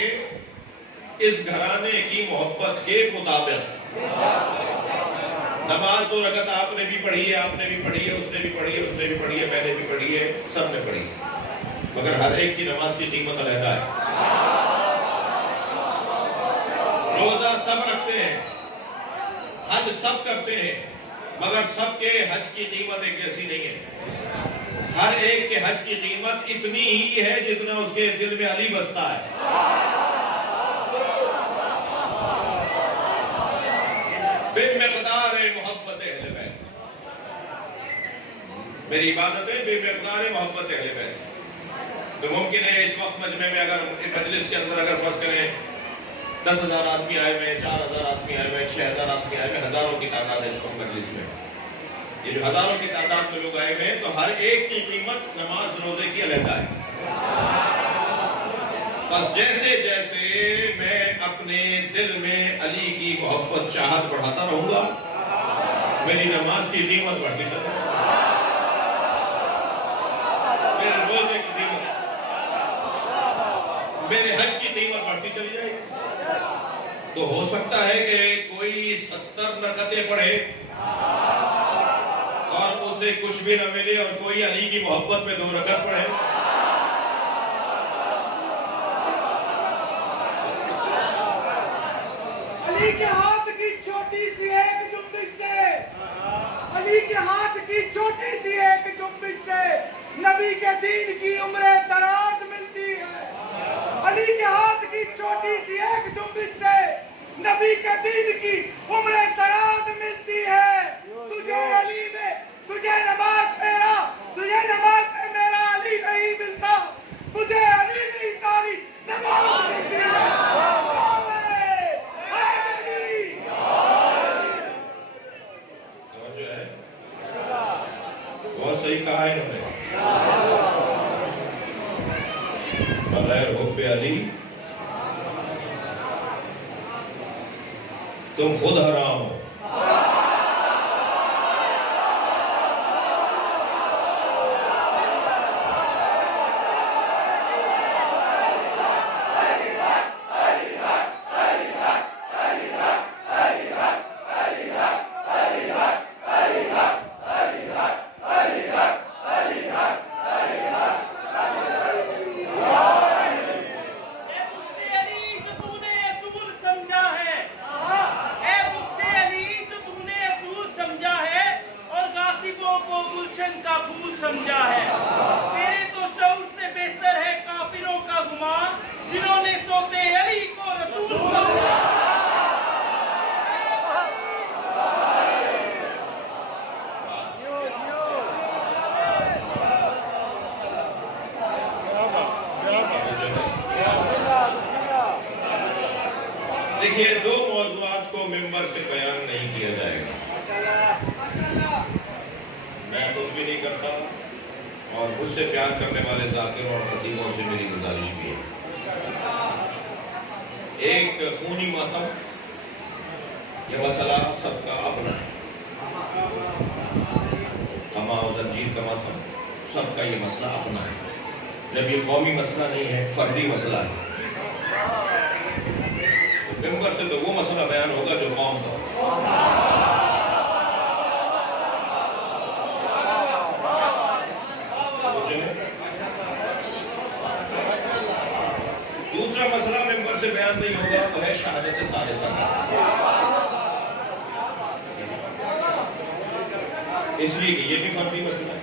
اس گھرانے کی محبت کے مطابق. نماز 2 رکعت آپ نے بھی پڑھی ہے، آپ نے بھی پڑھی ہے، اس نے بھی پڑھی ہے، اس نے بھی پڑھی ہے، میں نے بھی پڑھی ہے، سب نے پڑھی ہے، مگر ہر ایک کی نماز کی قیمت علیحدہ ہے. روزہ سب رکھتے ہیں، حج سب کرتے ہیں، مگر سب کے حج کی قیمت ایک جیسی نہیں ہے. ہر ایک کے حج کی قیمت اتنی ہی ہے جتنا اس کے دل میں علی بستا ہے. بے مقدار محبت اہل بیت، میری عبادتیں بے مقدار محبت اہل بیت. تو ممکن ہے اس وقت مجمع میں اگر مجلس کے اندر اگر فرض کریں 10,000 آدمی آئے ہوئے، 4,000 آدمی آئے ہوئے، 6,000 آدمی آئے ہوئے، ہزاروں کی تعداد ہے اس وقت مجلس میں. یہ جو ہزاروں کی تعداد میں لوگ آئے ہوئے ہیں تو ہر ایک کی قیمت نماز روزے کی علیحدہ ہے. بس جیسے جیسے میں اپنے دل میں علی کی محبت چاہت بڑھاتا رہوں گا، میری نماز کی قیمت بڑھتی چلے گی، میرے روزے کی قیمت، میرے حج کی قیمت بڑھتی چلی جائے گی. تو ہو سکتا ہے کہ کوئی 70 رکعتیں پڑھے اور اسے کچھ بھی نہ ملے، اور کوئی علی کی محبت میں 2 رکعت پڑھے. علی کے ہاتھ کی چھوٹی سی ایک جنبش سے، علی کے ہاتھ کی چھوٹی سی ایک جنبش سے نبی کے دین کی عمر دراز ملتی ہے. علی کے ہاتھ کی چھوٹی سی ایک جنبش سے نبی کے دین کی عمر دراز ملتی ہے. تجھے علی میں، تجھے نماز میں میرا علی نہیں ملتا، مجھے علی نہیں ساری نماز ملتی ہے. بہت صحیح کہا ہے انہوں نے. بغیر حب علی تم خود حرام ہو. دیکھیے 2 موضوعات کو ممبر سے بیان نہیں کیا جائے گا. میں خود بھی نہیں کرتا اور مجھ سے پیار کرنے والے ذاکروں اور خطیبوں سے میری گزارش بھی ہے. ایک خونی ماتم، یہ مسئلہ سب کا اپنا ہے. ہما و زنجیر کا ماتم، سب کا یہ مسئلہ اپنا ہے. جب یہ قومی مسئلہ نہیں ہے، فردی مسئلہ ہے. ممبر سے تو وہ مسئلہ بیان ہوگا جو قوم کا. دوسرا مسئلہ ممبر سے بیان نہیں ہوگا تو ہے شہادت ثالثہ. اس لیے کہ یہ بھی فردی مسئلہ ہے.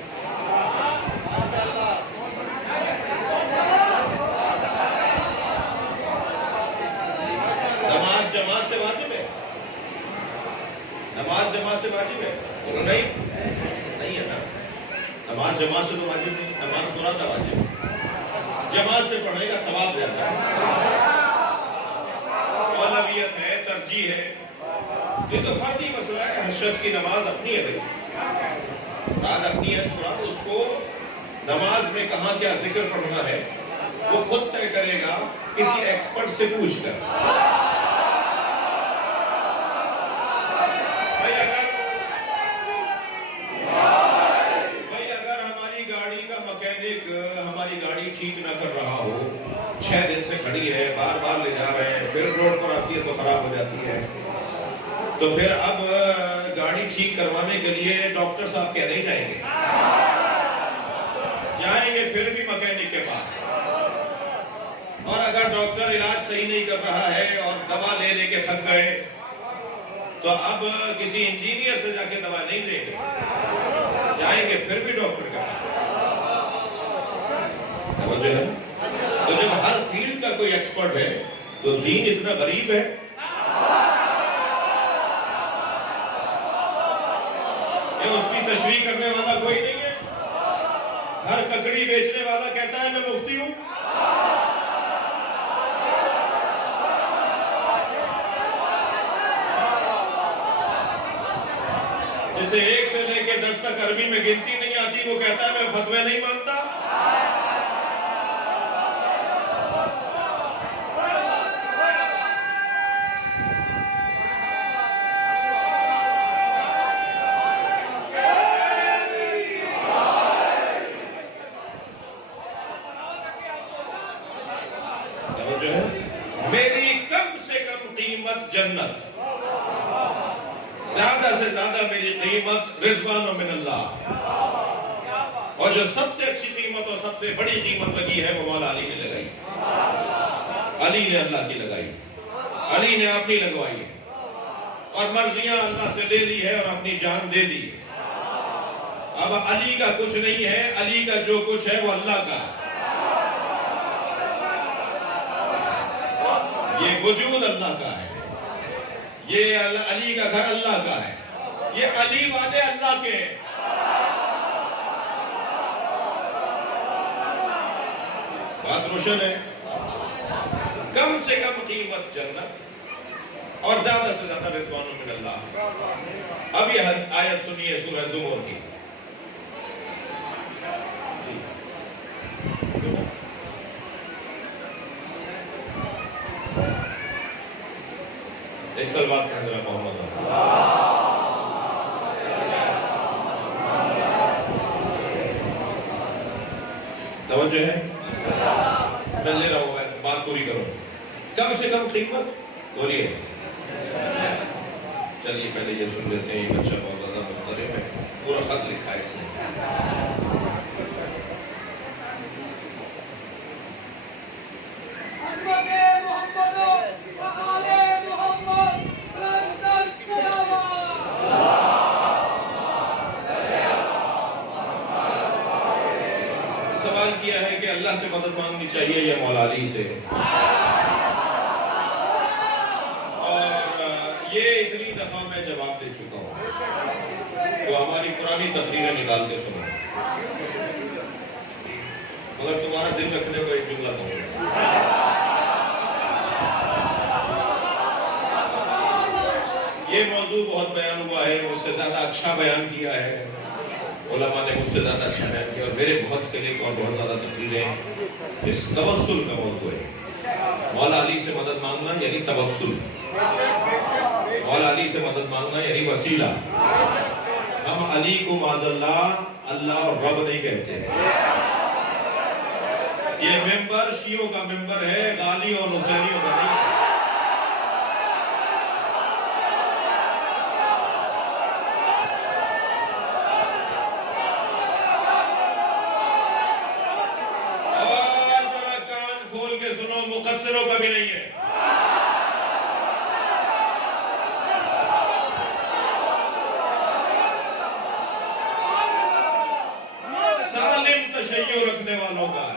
نماز جماعت سے واجب ہے؟ بولو نہیں ہے نا. نماز جماعت سے تو واجب نہیں. نماز سورت کا واجب ہے. جماعت سے پڑھنے کا ثواب زیادہ ہے. اولویت ہے, ترجیح ہے. یہ تو فردی مسئلہ ہے. ہر شخص کی نماز اپنی ہے. رات اپنی ہے. اس کو نماز میں کہاں کیا ذکر پڑھنا ہے وہ خود طے کرے گا کسی ایکسپرٹ سے پوچھ کر. بھائی اگر ہماری گاڑی کا مکینک ہماری گاڑی ٹھیک نہ کر رہا ہو, 6 دن سے کھڑی ہے, بار بار لے جا رہے ہیں, پھر روڈ پر آتی ہے تو خراب ہو جاتی ہے, تو پھر اب گاڑی ٹھیک کروانے کے لیے ڈاکٹر صاحب کیا نہیں جائیں گے؟ جائیں گے پھر بھی مکینک کے پاس. اور اگر ڈاکٹر علاج صحیح نہیں کر رہا ہے اور دوا لے لے کے تھک گئے تو اب کسی انجینئر سے جا کے دوا نہیں لیں گے, جائیں گے پھر بھی ڈاکٹر کے پاس. تو جب ہر فیلڈ کا کوئی ایکسپرٹ ہے تو دین اتنا غریب ہے. اس کی تشریح کرنے والا کوئی نہیں ہے. ہر ککڑی بیچنے والا کہتا ہے میں مفتی ہوں. جسے 1 سے لے کے 10 تک عربی میں گنتی نہیں آتی وہ کہتا ہے میں فتوے نہیں مانتا. میری کم سے کم قیمت جنت, زیادہ سے زیادہ میری قیمت رضوان من اللہ, اور جو سب سے اچھی قیمت اور سب سے بڑی قیمت لگی ہے وہ مولا علی نے لگائی. علی نے اللہ کی لگائی, علی نے اپنی لگوائی ہے, اور مرضیاں اللہ سے لے لی ہے اور اپنی جان دے دی. اب علی کا کچھ نہیں ہے, علی کا جو کچھ ہے وہ اللہ کا ہے. یہ وجود اللہ کا ہے, یہ علی کا گھر اللہ کا ہے, یہ علی والے اللہ کے ہیں. بات روشن ہے. کم سے کم قیمت جنت اور زیادہ سے زیادہ رضوان من اللہ. اب یہ آیت سنیے سورہ زمر کی. ایک سال بات کرنے رہا محمد توجہ ہے, میں لے رہا ہوں, بات پوری کرو. کم سے کم قیمت بولیے. چلیے پہلے یہ سن لیتے ہیں. یہ بچہ بہت زیادہ مسترب ہے, پورا خط لکھا ہے اس نے. سوال کیا ہے کہ اللہ سے مدد مانگنی چاہیے یا مولا علی سے, اور یہ اتنی دفعہ میں جواب دے چکا ہوں, تو ہماری پرانی تقریریں نکال کے سنو, مگر تمہارا دل رکھنے کو ایک جملہ کہوں. یہ موضوع بہت بیان ہوا ہے, اس سے زیادہ اچھا بیان کیا ہے علماء نے, مجھ سے زیادہ اچھا بیان کیا, اور میرے بہت کلک اور بہت زیادہ تقریریں اس توسل کا موضوع ہے. مولا علی سے مدد مانگنا یعنی توسل, مولا علی سے مدد مانگنا یعنی وسیلہ. ہم علی کو معاذ اللہ اور رب نہیں کہتے. یہ ممبر شیعوں کا ممبر ہے, غالی اور حسینیوں کا نہیں. مقصروں کا بھی نہیں ہے. سالم تشیع رکھنے والوں کا ہے.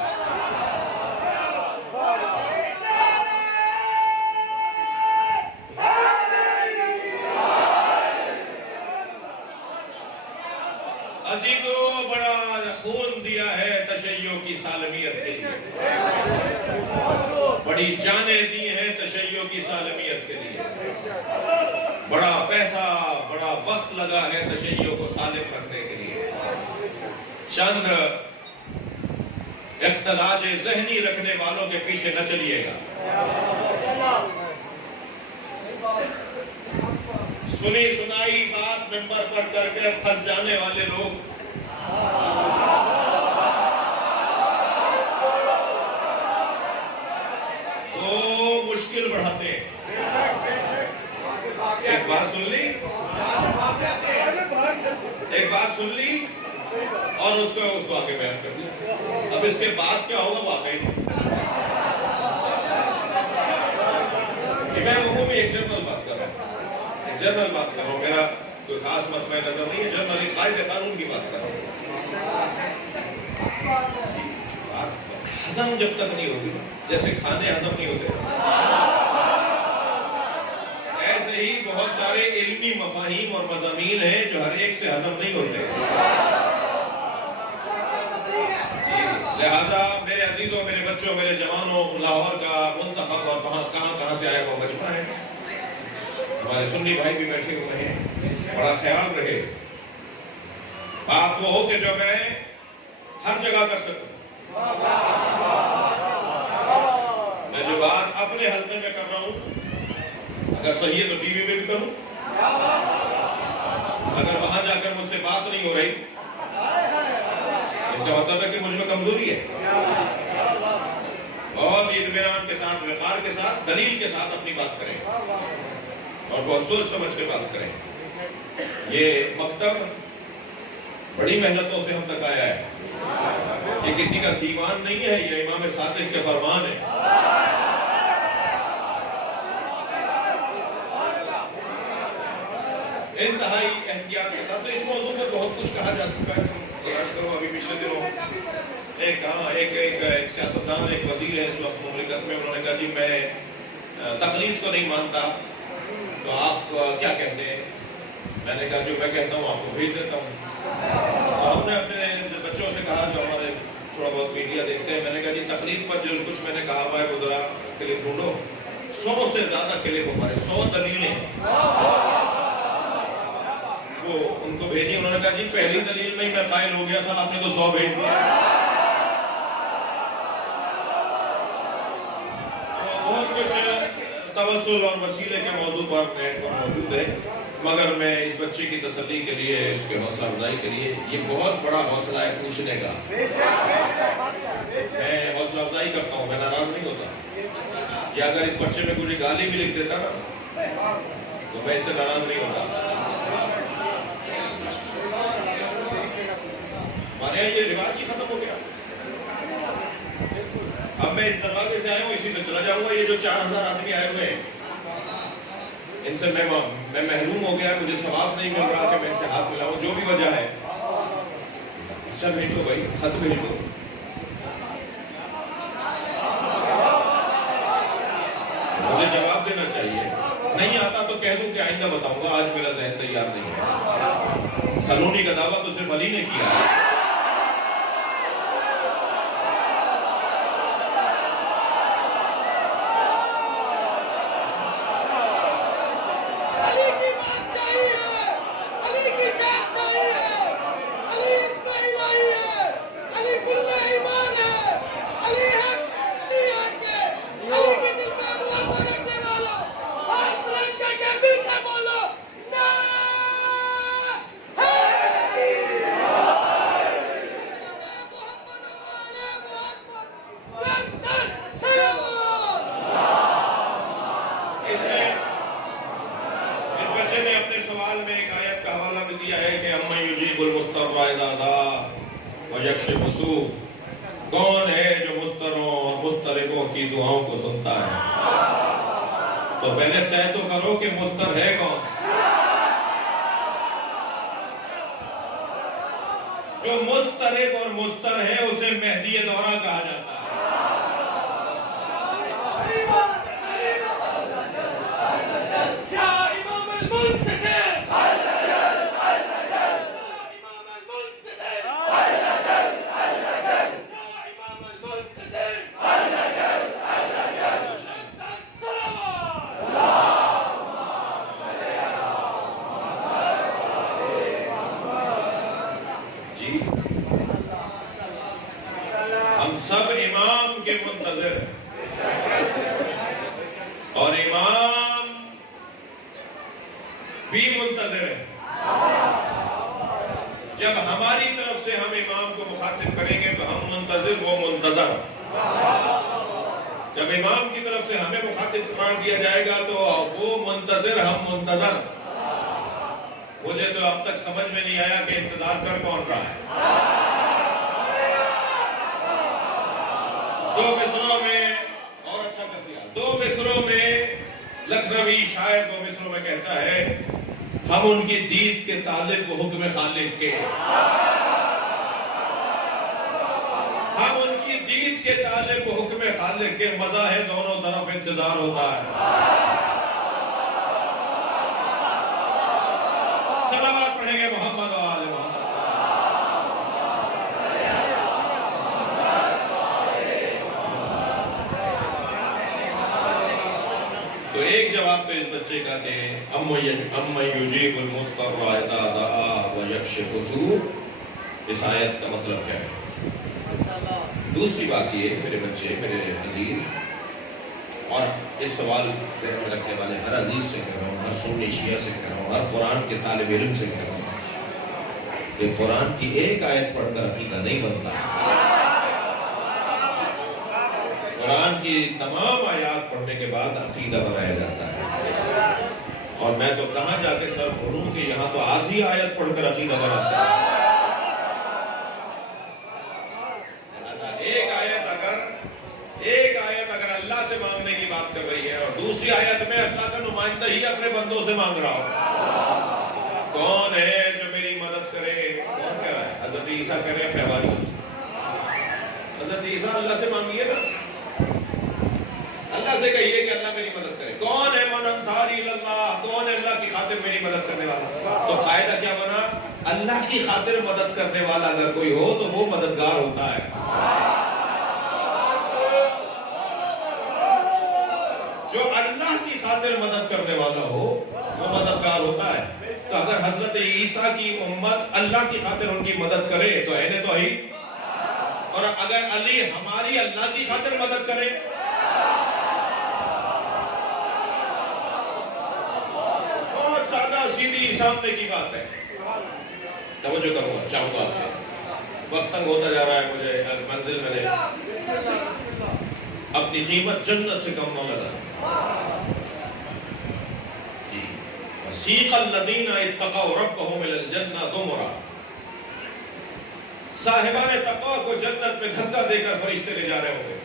خون دیا ہے تشیع کی سالمیت کے لیے، بڑی جانیں دی ہیں تشیع کی سالمیت کے لیے، بڑا پیسہ بڑا وقت لگا ہے تشیع کو سالم رکھنے کے لیے۔ چند اختلاج ذہنی رکھنے والوں کے پیچھے نہ چلیے گا۔ سنی سنائی بات ممبر پر کر کے پھنس جانے والے لوگ وہ مشکل بڑھاتے ہیں۔ ایک بات سن لی، ایک بات سن لی اور اس کو آگے بیان کر دیا۔ اب اس کے بعد کیا ہوگا واقعی میں عمومی ایک جنرل بات کر رہا ہوں، ایک جنرل بات کر رہا ہوں، میرا کوئی خاص مطمع نظر نہیں ہے، جنرل قائد قانون کی بات کر رہا ہوں۔ ہضم جب تک نہیں ہوگی، جیسے کھانے ہضم نہیں ہوتے، ایسے ہی بہت سارے علمی مفاہیم اور مضامین ہیں جو ہر ایک سے ہضم نہیں ہوتے۔ لہذا میرے عزیزوں، میرے بچوں، میرے جوانوں، لاہور کا منتخب اور کہاں سے آیا وہ مجمع ہے، ہمارے سنی بھائی بھی بیٹھے ہوئے ہیں، بڑا خیال رہے بات وہ ہو کہ جو میں ہر جگہ کر سکوں۔ میں جو بات اپنے حلقے میں کر رہا ہوں، اگر صحیح ہے تو ٹی وی میں بھی کروں، اگر وہاں جا کر مجھ سے بات نہیں ہو رہی اس کا مطلب ہے کہ مجھ میں کمزوری ہے۔ بہت اطمینان کے ساتھ، وقار کے ساتھ، دلیل کے ساتھ اپنی بات کریں اور بہت سوچ سمجھ کے بات کریں۔ یہ مکتب بڑی محنتوں سے ہم تک آیا ہے، یہ کسی کا دیوان نہیں ہے، یہ امام صادق کے فرمان ہے۔ انتہائی احتیاط کے ساتھ، تو اس موضوع پر بہت کچھ کہا جا چکا ہے۔ ابھی پچھلے دنوں ایک سیاستدان، ایک وزیر ہے اس وقت مملکت میں، انہوں نے کہا جی میں تقلید کو نہیں مانتا تو آپ کیا کہتے ہیں؟ میں نے کہا جو میں کہتا ہوں آپ کو بھیج دیتا ہوں۔ اور ہم نے اپنے بچوں سے کہا جو ہمارے تھوڑا بہت میڈیا دیکھتے ہیں، میں نے کہا جی تقلید پر جو کچھ میں نے کہا ہوا ہے وہ ذرا کلپ ڈھونڈو، 100 سے زیادہ کلپ ہمارے، 100 دلیلیں وہ ان کو بھیجی۔ انہوں نے کہا جی پہلی دلیل میں ہی میں قائل ہو گیا تھا، آپ نے تو 100 بھیج دیا۔ بہت کچھ توسل اور وسیلے کے موضوع پر نیٹ پر موجود ہے، مگر میں اس بچے کی تسلی کے لیے، اس کے حوصلہ افزائی کے لیے، یہ بہت بڑا حوصلہ ہے پوچھنے کا، میں حوصلہ افزائی کرتا ہوں، میں ناراض نہیں ہوتا۔ یا اگر اس بچے میں کوئی گالی بھی لکھ دیتا نا تو میں اس سے ناراض نہیں ہوتا۔ ہمارے یہاں یہ رواج ہی ختم ہو گیا۔ اب میں اس دروازے سے آیا ہوں، اسی سے چلا جاؤں گا۔ یہ جو 4000 آدمی آئے ہوئے ہیں، ان سے میں محروم ہو گیا، مجھے ثواب نہیں مل رہا کہ میں ان سے ہاتھ ملاؤں، جو بھی وجہ ہے۔ اچھا بھیجو بھائی، خط بھیجو۔ مجھے جواب دینا چاہیے، نہیں آتا تو کہہ دوں کہ آئندہ بتاؤں گا، آج میرا ذہن تیار نہیں ہے۔ سلونی کا دعویٰ تو صرف علی نے کیا ہے۔ کون ہے جو مستروں اور مسترقوں کی دعاؤں کو سنتا ہے؟ تو پہلے طے تو کرو کہ مستر ہے کون؟ جو مسترق اور مستر ہے اسے مہدی دورہ کہا جاتا ہے۔ منتظر. جب امام کی طرف سے ہمیں مخاطب قرار دیا جائے گا تو وہ منتظر، ہم منتظر. مجھے تو اب تک سمجھ میں نہیں آیا کہ انتظار کر کون رہا ہے. 2 مصروں میں، اور اچھا کر دیا، 2 مصروں میں لکھنوی شاعر 2 مصروں میں کہتا ہے ہم ان کی دید کے طالب و حکم خالق کے. ہم ان کی دید کے طالب و حکم خالق کے، مزہ ہے دونوں طرف انتظار ہوتا ہے. صلوات پڑھیں گے محمد و آل محمد. تو ایک جواب تو اس بچے کا کہ اَمَّن يُجِيبُ الْمُضْطَرَّ اِذَا دَعَاهُ وَيَكْشِفُ السُّوءَ. اس آیت کا مطلب کیا ہے؟ دوسری بات یہ میرے بچے، میرے عزیز، اور اس سوال ذہن میں رکھنے والے ہر عزیز سے کہہ رہا ہوں، ہر سنی شیعہ سے کہہ رہا ہوں، ہر قرآن کے طالب علم سے کہہ رہا ہوں کہ قرآن کی ایک آیت پڑھ کر عقیدہ نہیں بنتا. قرآن کی تمام آیات پڑھنے کے بعد عقیدہ بنایا جاتا ہے. اور میں تو کہاں جا کے سر پڑھوں کہ یہاں تو آدھی آیت پڑھ کر عقیدہ بناتا ہے. ایک آیت اگر اللہ سے مانگنے کی بات کر رہی ہے اور دوسری آیت میں اللہ کا نمائندہ ہی اپنے بندوں سے مانگ رہا ہو. کون ہے جو میری مدد کرے؟ کون کہہ رہا ہے؟ حضرت عیسیٰ کہہ رہے ہیں اپنے والد سے. حضرت عیسیٰ اللہ سے مانگیے نا، اللہ سے کہیے کہ اللہ میری مدد کرے. کون ہے من انصاری اللہ؟ کون ہے اللہ کی خاطر میری مدد کرنے والا؟ تو قاعدہ کیا بنا؟ اللہ کی خاطر مدد کرنے والا اگر کوئی ہو تو وہ مددگار ہوتا ہے. جو اللہ کی خاطر مدد کرنے والا ہو وہ مددگار ہوتا ہے. تو اگر حضرت عیسیٰ کی امت اللہ کی خاطر ان کی مدد کرے تو عین توحید، اور اگر علی ہماری اللہ کی خاطر مدد کرے بہت سادہ سیدھی سامنے کی بات ہے. توجہ کروں گا، چاہوں گا آپ سے، وقت تنگ ہوتا جا رہا ہے مجھے، منزل میں اپنی قیمت جنت سے کم نہ لگا. سیق الذین اتقوا ربهم الى الجنہ زمرا. صاحبان تقوی کو جنت میں دھکا دے کر فرشتے لے جا رہے ہوں گے.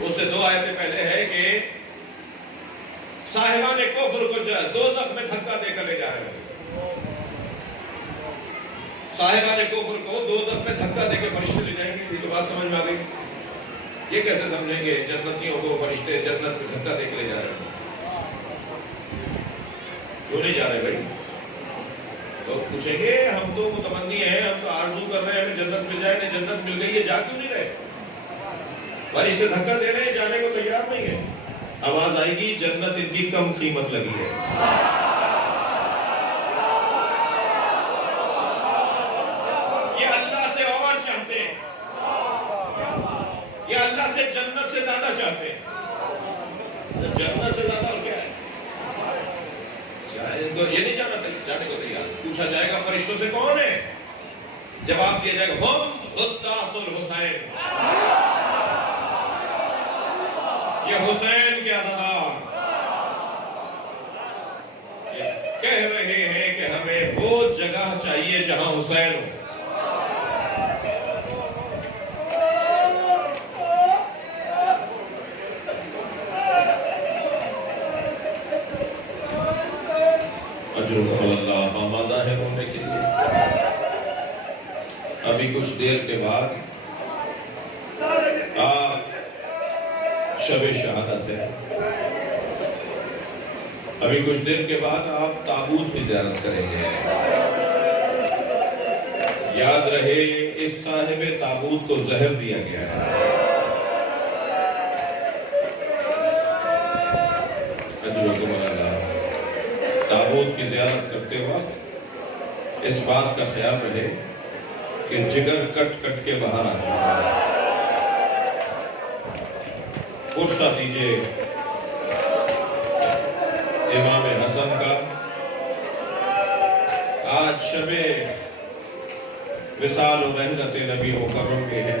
اس سے 2 آیتیں پہلے ہے کہ صاحبان کفر کو دوزخ میں دھکا دے کر لے جا رہے ہوں گے. صاحبان کفر کو دوزخ میں دھکا دے کے فرشتے لے جائیں گے. یہ تو بات سمجھ میں آ گئی. یہ کیسے سمجھیں گے جنتیوں کو فرشتے جنت میں دھکا دے کے لے جا رہے ہیں؟ کیوں نہیں جا رہے بھائی؟ تو پوچھیں گے ہم تو متمنی ہیں، ہم تو آرزو کر رہے ہیں ہمیں جنت مل جائے. جنت مل گئی ہے، جا کیوں نہیں رہے؟ فرشتے دھکا دے رہے ہیں، جانے کو تیار نہیں ہے. آواز آئے گی جنت ان کی کم قیمت لگی ہے. یہ اللہ سے اور چاہتے ہیں، یہ اللہ سے جنت سے زیادہ چاہتے ہیں. جنت سے زیادہ اور کیا ہے؟ یہ نہیں جانے کو تیار. پوچھا جائے گا فرشتوں سے کون ہے؟ جواب دیا جائے گا ہم غداس الحسین، یہ حسین کے عزادار کہہ رہے ہیں کہ ہمیں وہ جگہ چاہیے جہاں حسین ہو. اللہ آمادہ ہے ہونے کے لیے. ابھی کچھ دیر کے بعد شب شہادت ہے. ابھی کچھ دیر کے بعد آپ تابوت کی زیارت کریں گے. یاد رہے اس صاحب تابوت کو زہر دیا گیا ہے. تابوت کی زیارت کرتے وقت اس بات کا خیال رہے کہ جگر کٹ کٹ کے باہر آ چکا ہے. پرسہ دیجئے امام حسن کا. آج شب وصال و رحلت نبی مکرم کے ہیں.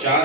4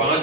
5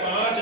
5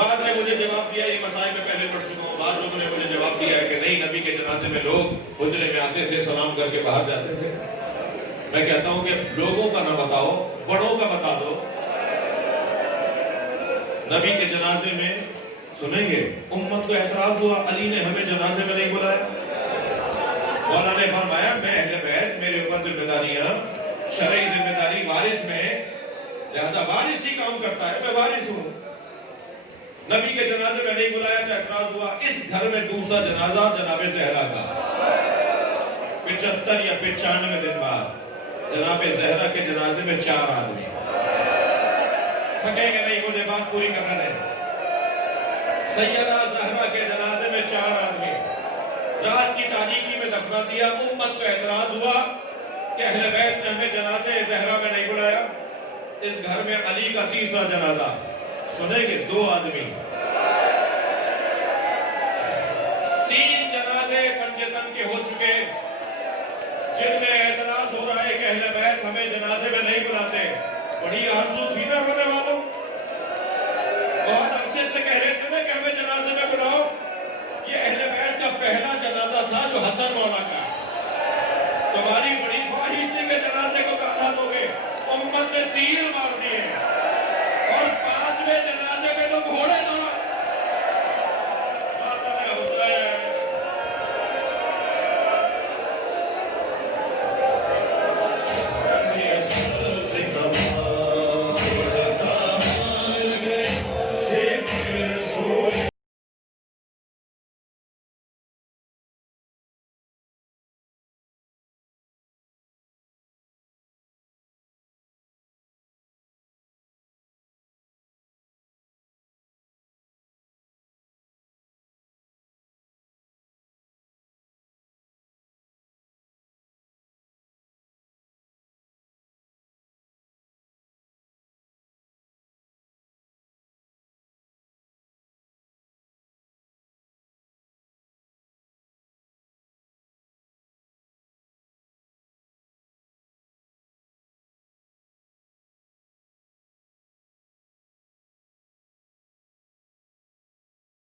بعض نے مجھے جواب دیا، یہ مسائل میں پہلے پڑھ چکا ہوں، بعض لوگوں نے مجھے جواب دیا ہے کہ نہیں، نبی کے جنازے میں لوگ حجرے میں آتے تھے، سلام کر کے باہر جاتے تھے۔ میں کہتا ہوں کہ لوگوں کا نہ بتاؤ، بڑوں کا بتا دو۔ نبی کے جنازے میں سنیں گے امت کو اعتراض ہوا، علی نے ہمیں جنازے میں نہیں بلایا۔ مولا نے فرمایا میں اہل بیت، میرے اوپر ذمہ داریاں، شرعی ذمہ داری وارث میں، لہذا وارث ہی کام کرتا ہے، میں وارث ہوں۔ نبی کے جنازے میں نہیں بلایا تو اعتراض ہوا۔ اس گھر میں دوسرا جنازہ جناب زہرا کا، 75 یا 95 دن بعد جناب زہرا کے جنازے میں 4 آدمی۔ تھکیں گے نہیں، مجھے بات پوری کرنا دیں۔ سیدہ زہرا کے جنازے میں 4 آدمی، رات کی تاریکی میں دفنا دیا۔ امت کو اعتراض ہوا کہ اہل بیت نے ہمیں جنازے زہرا میں نہیں بلایا۔ اس گھر میں علی کا تیسرا جنازہ، سنیں گے 2 آدمی۔ 3 جنازے پنجتن کے ہو چکے، جن میں اعتراض ہو رہا ہے کہ اہل بیت ہمیں جنازے میں نہیں بلاتے۔ بڑی آرزو تھی نا ہونے والوں، بہت عرصے سے کہہ رہے تھے نا کہ ہمیں جنازے میں بلاؤ۔ یہ اہل بیت کا پہلا جنازہ تھا جو حسن مولا کا، تمہاری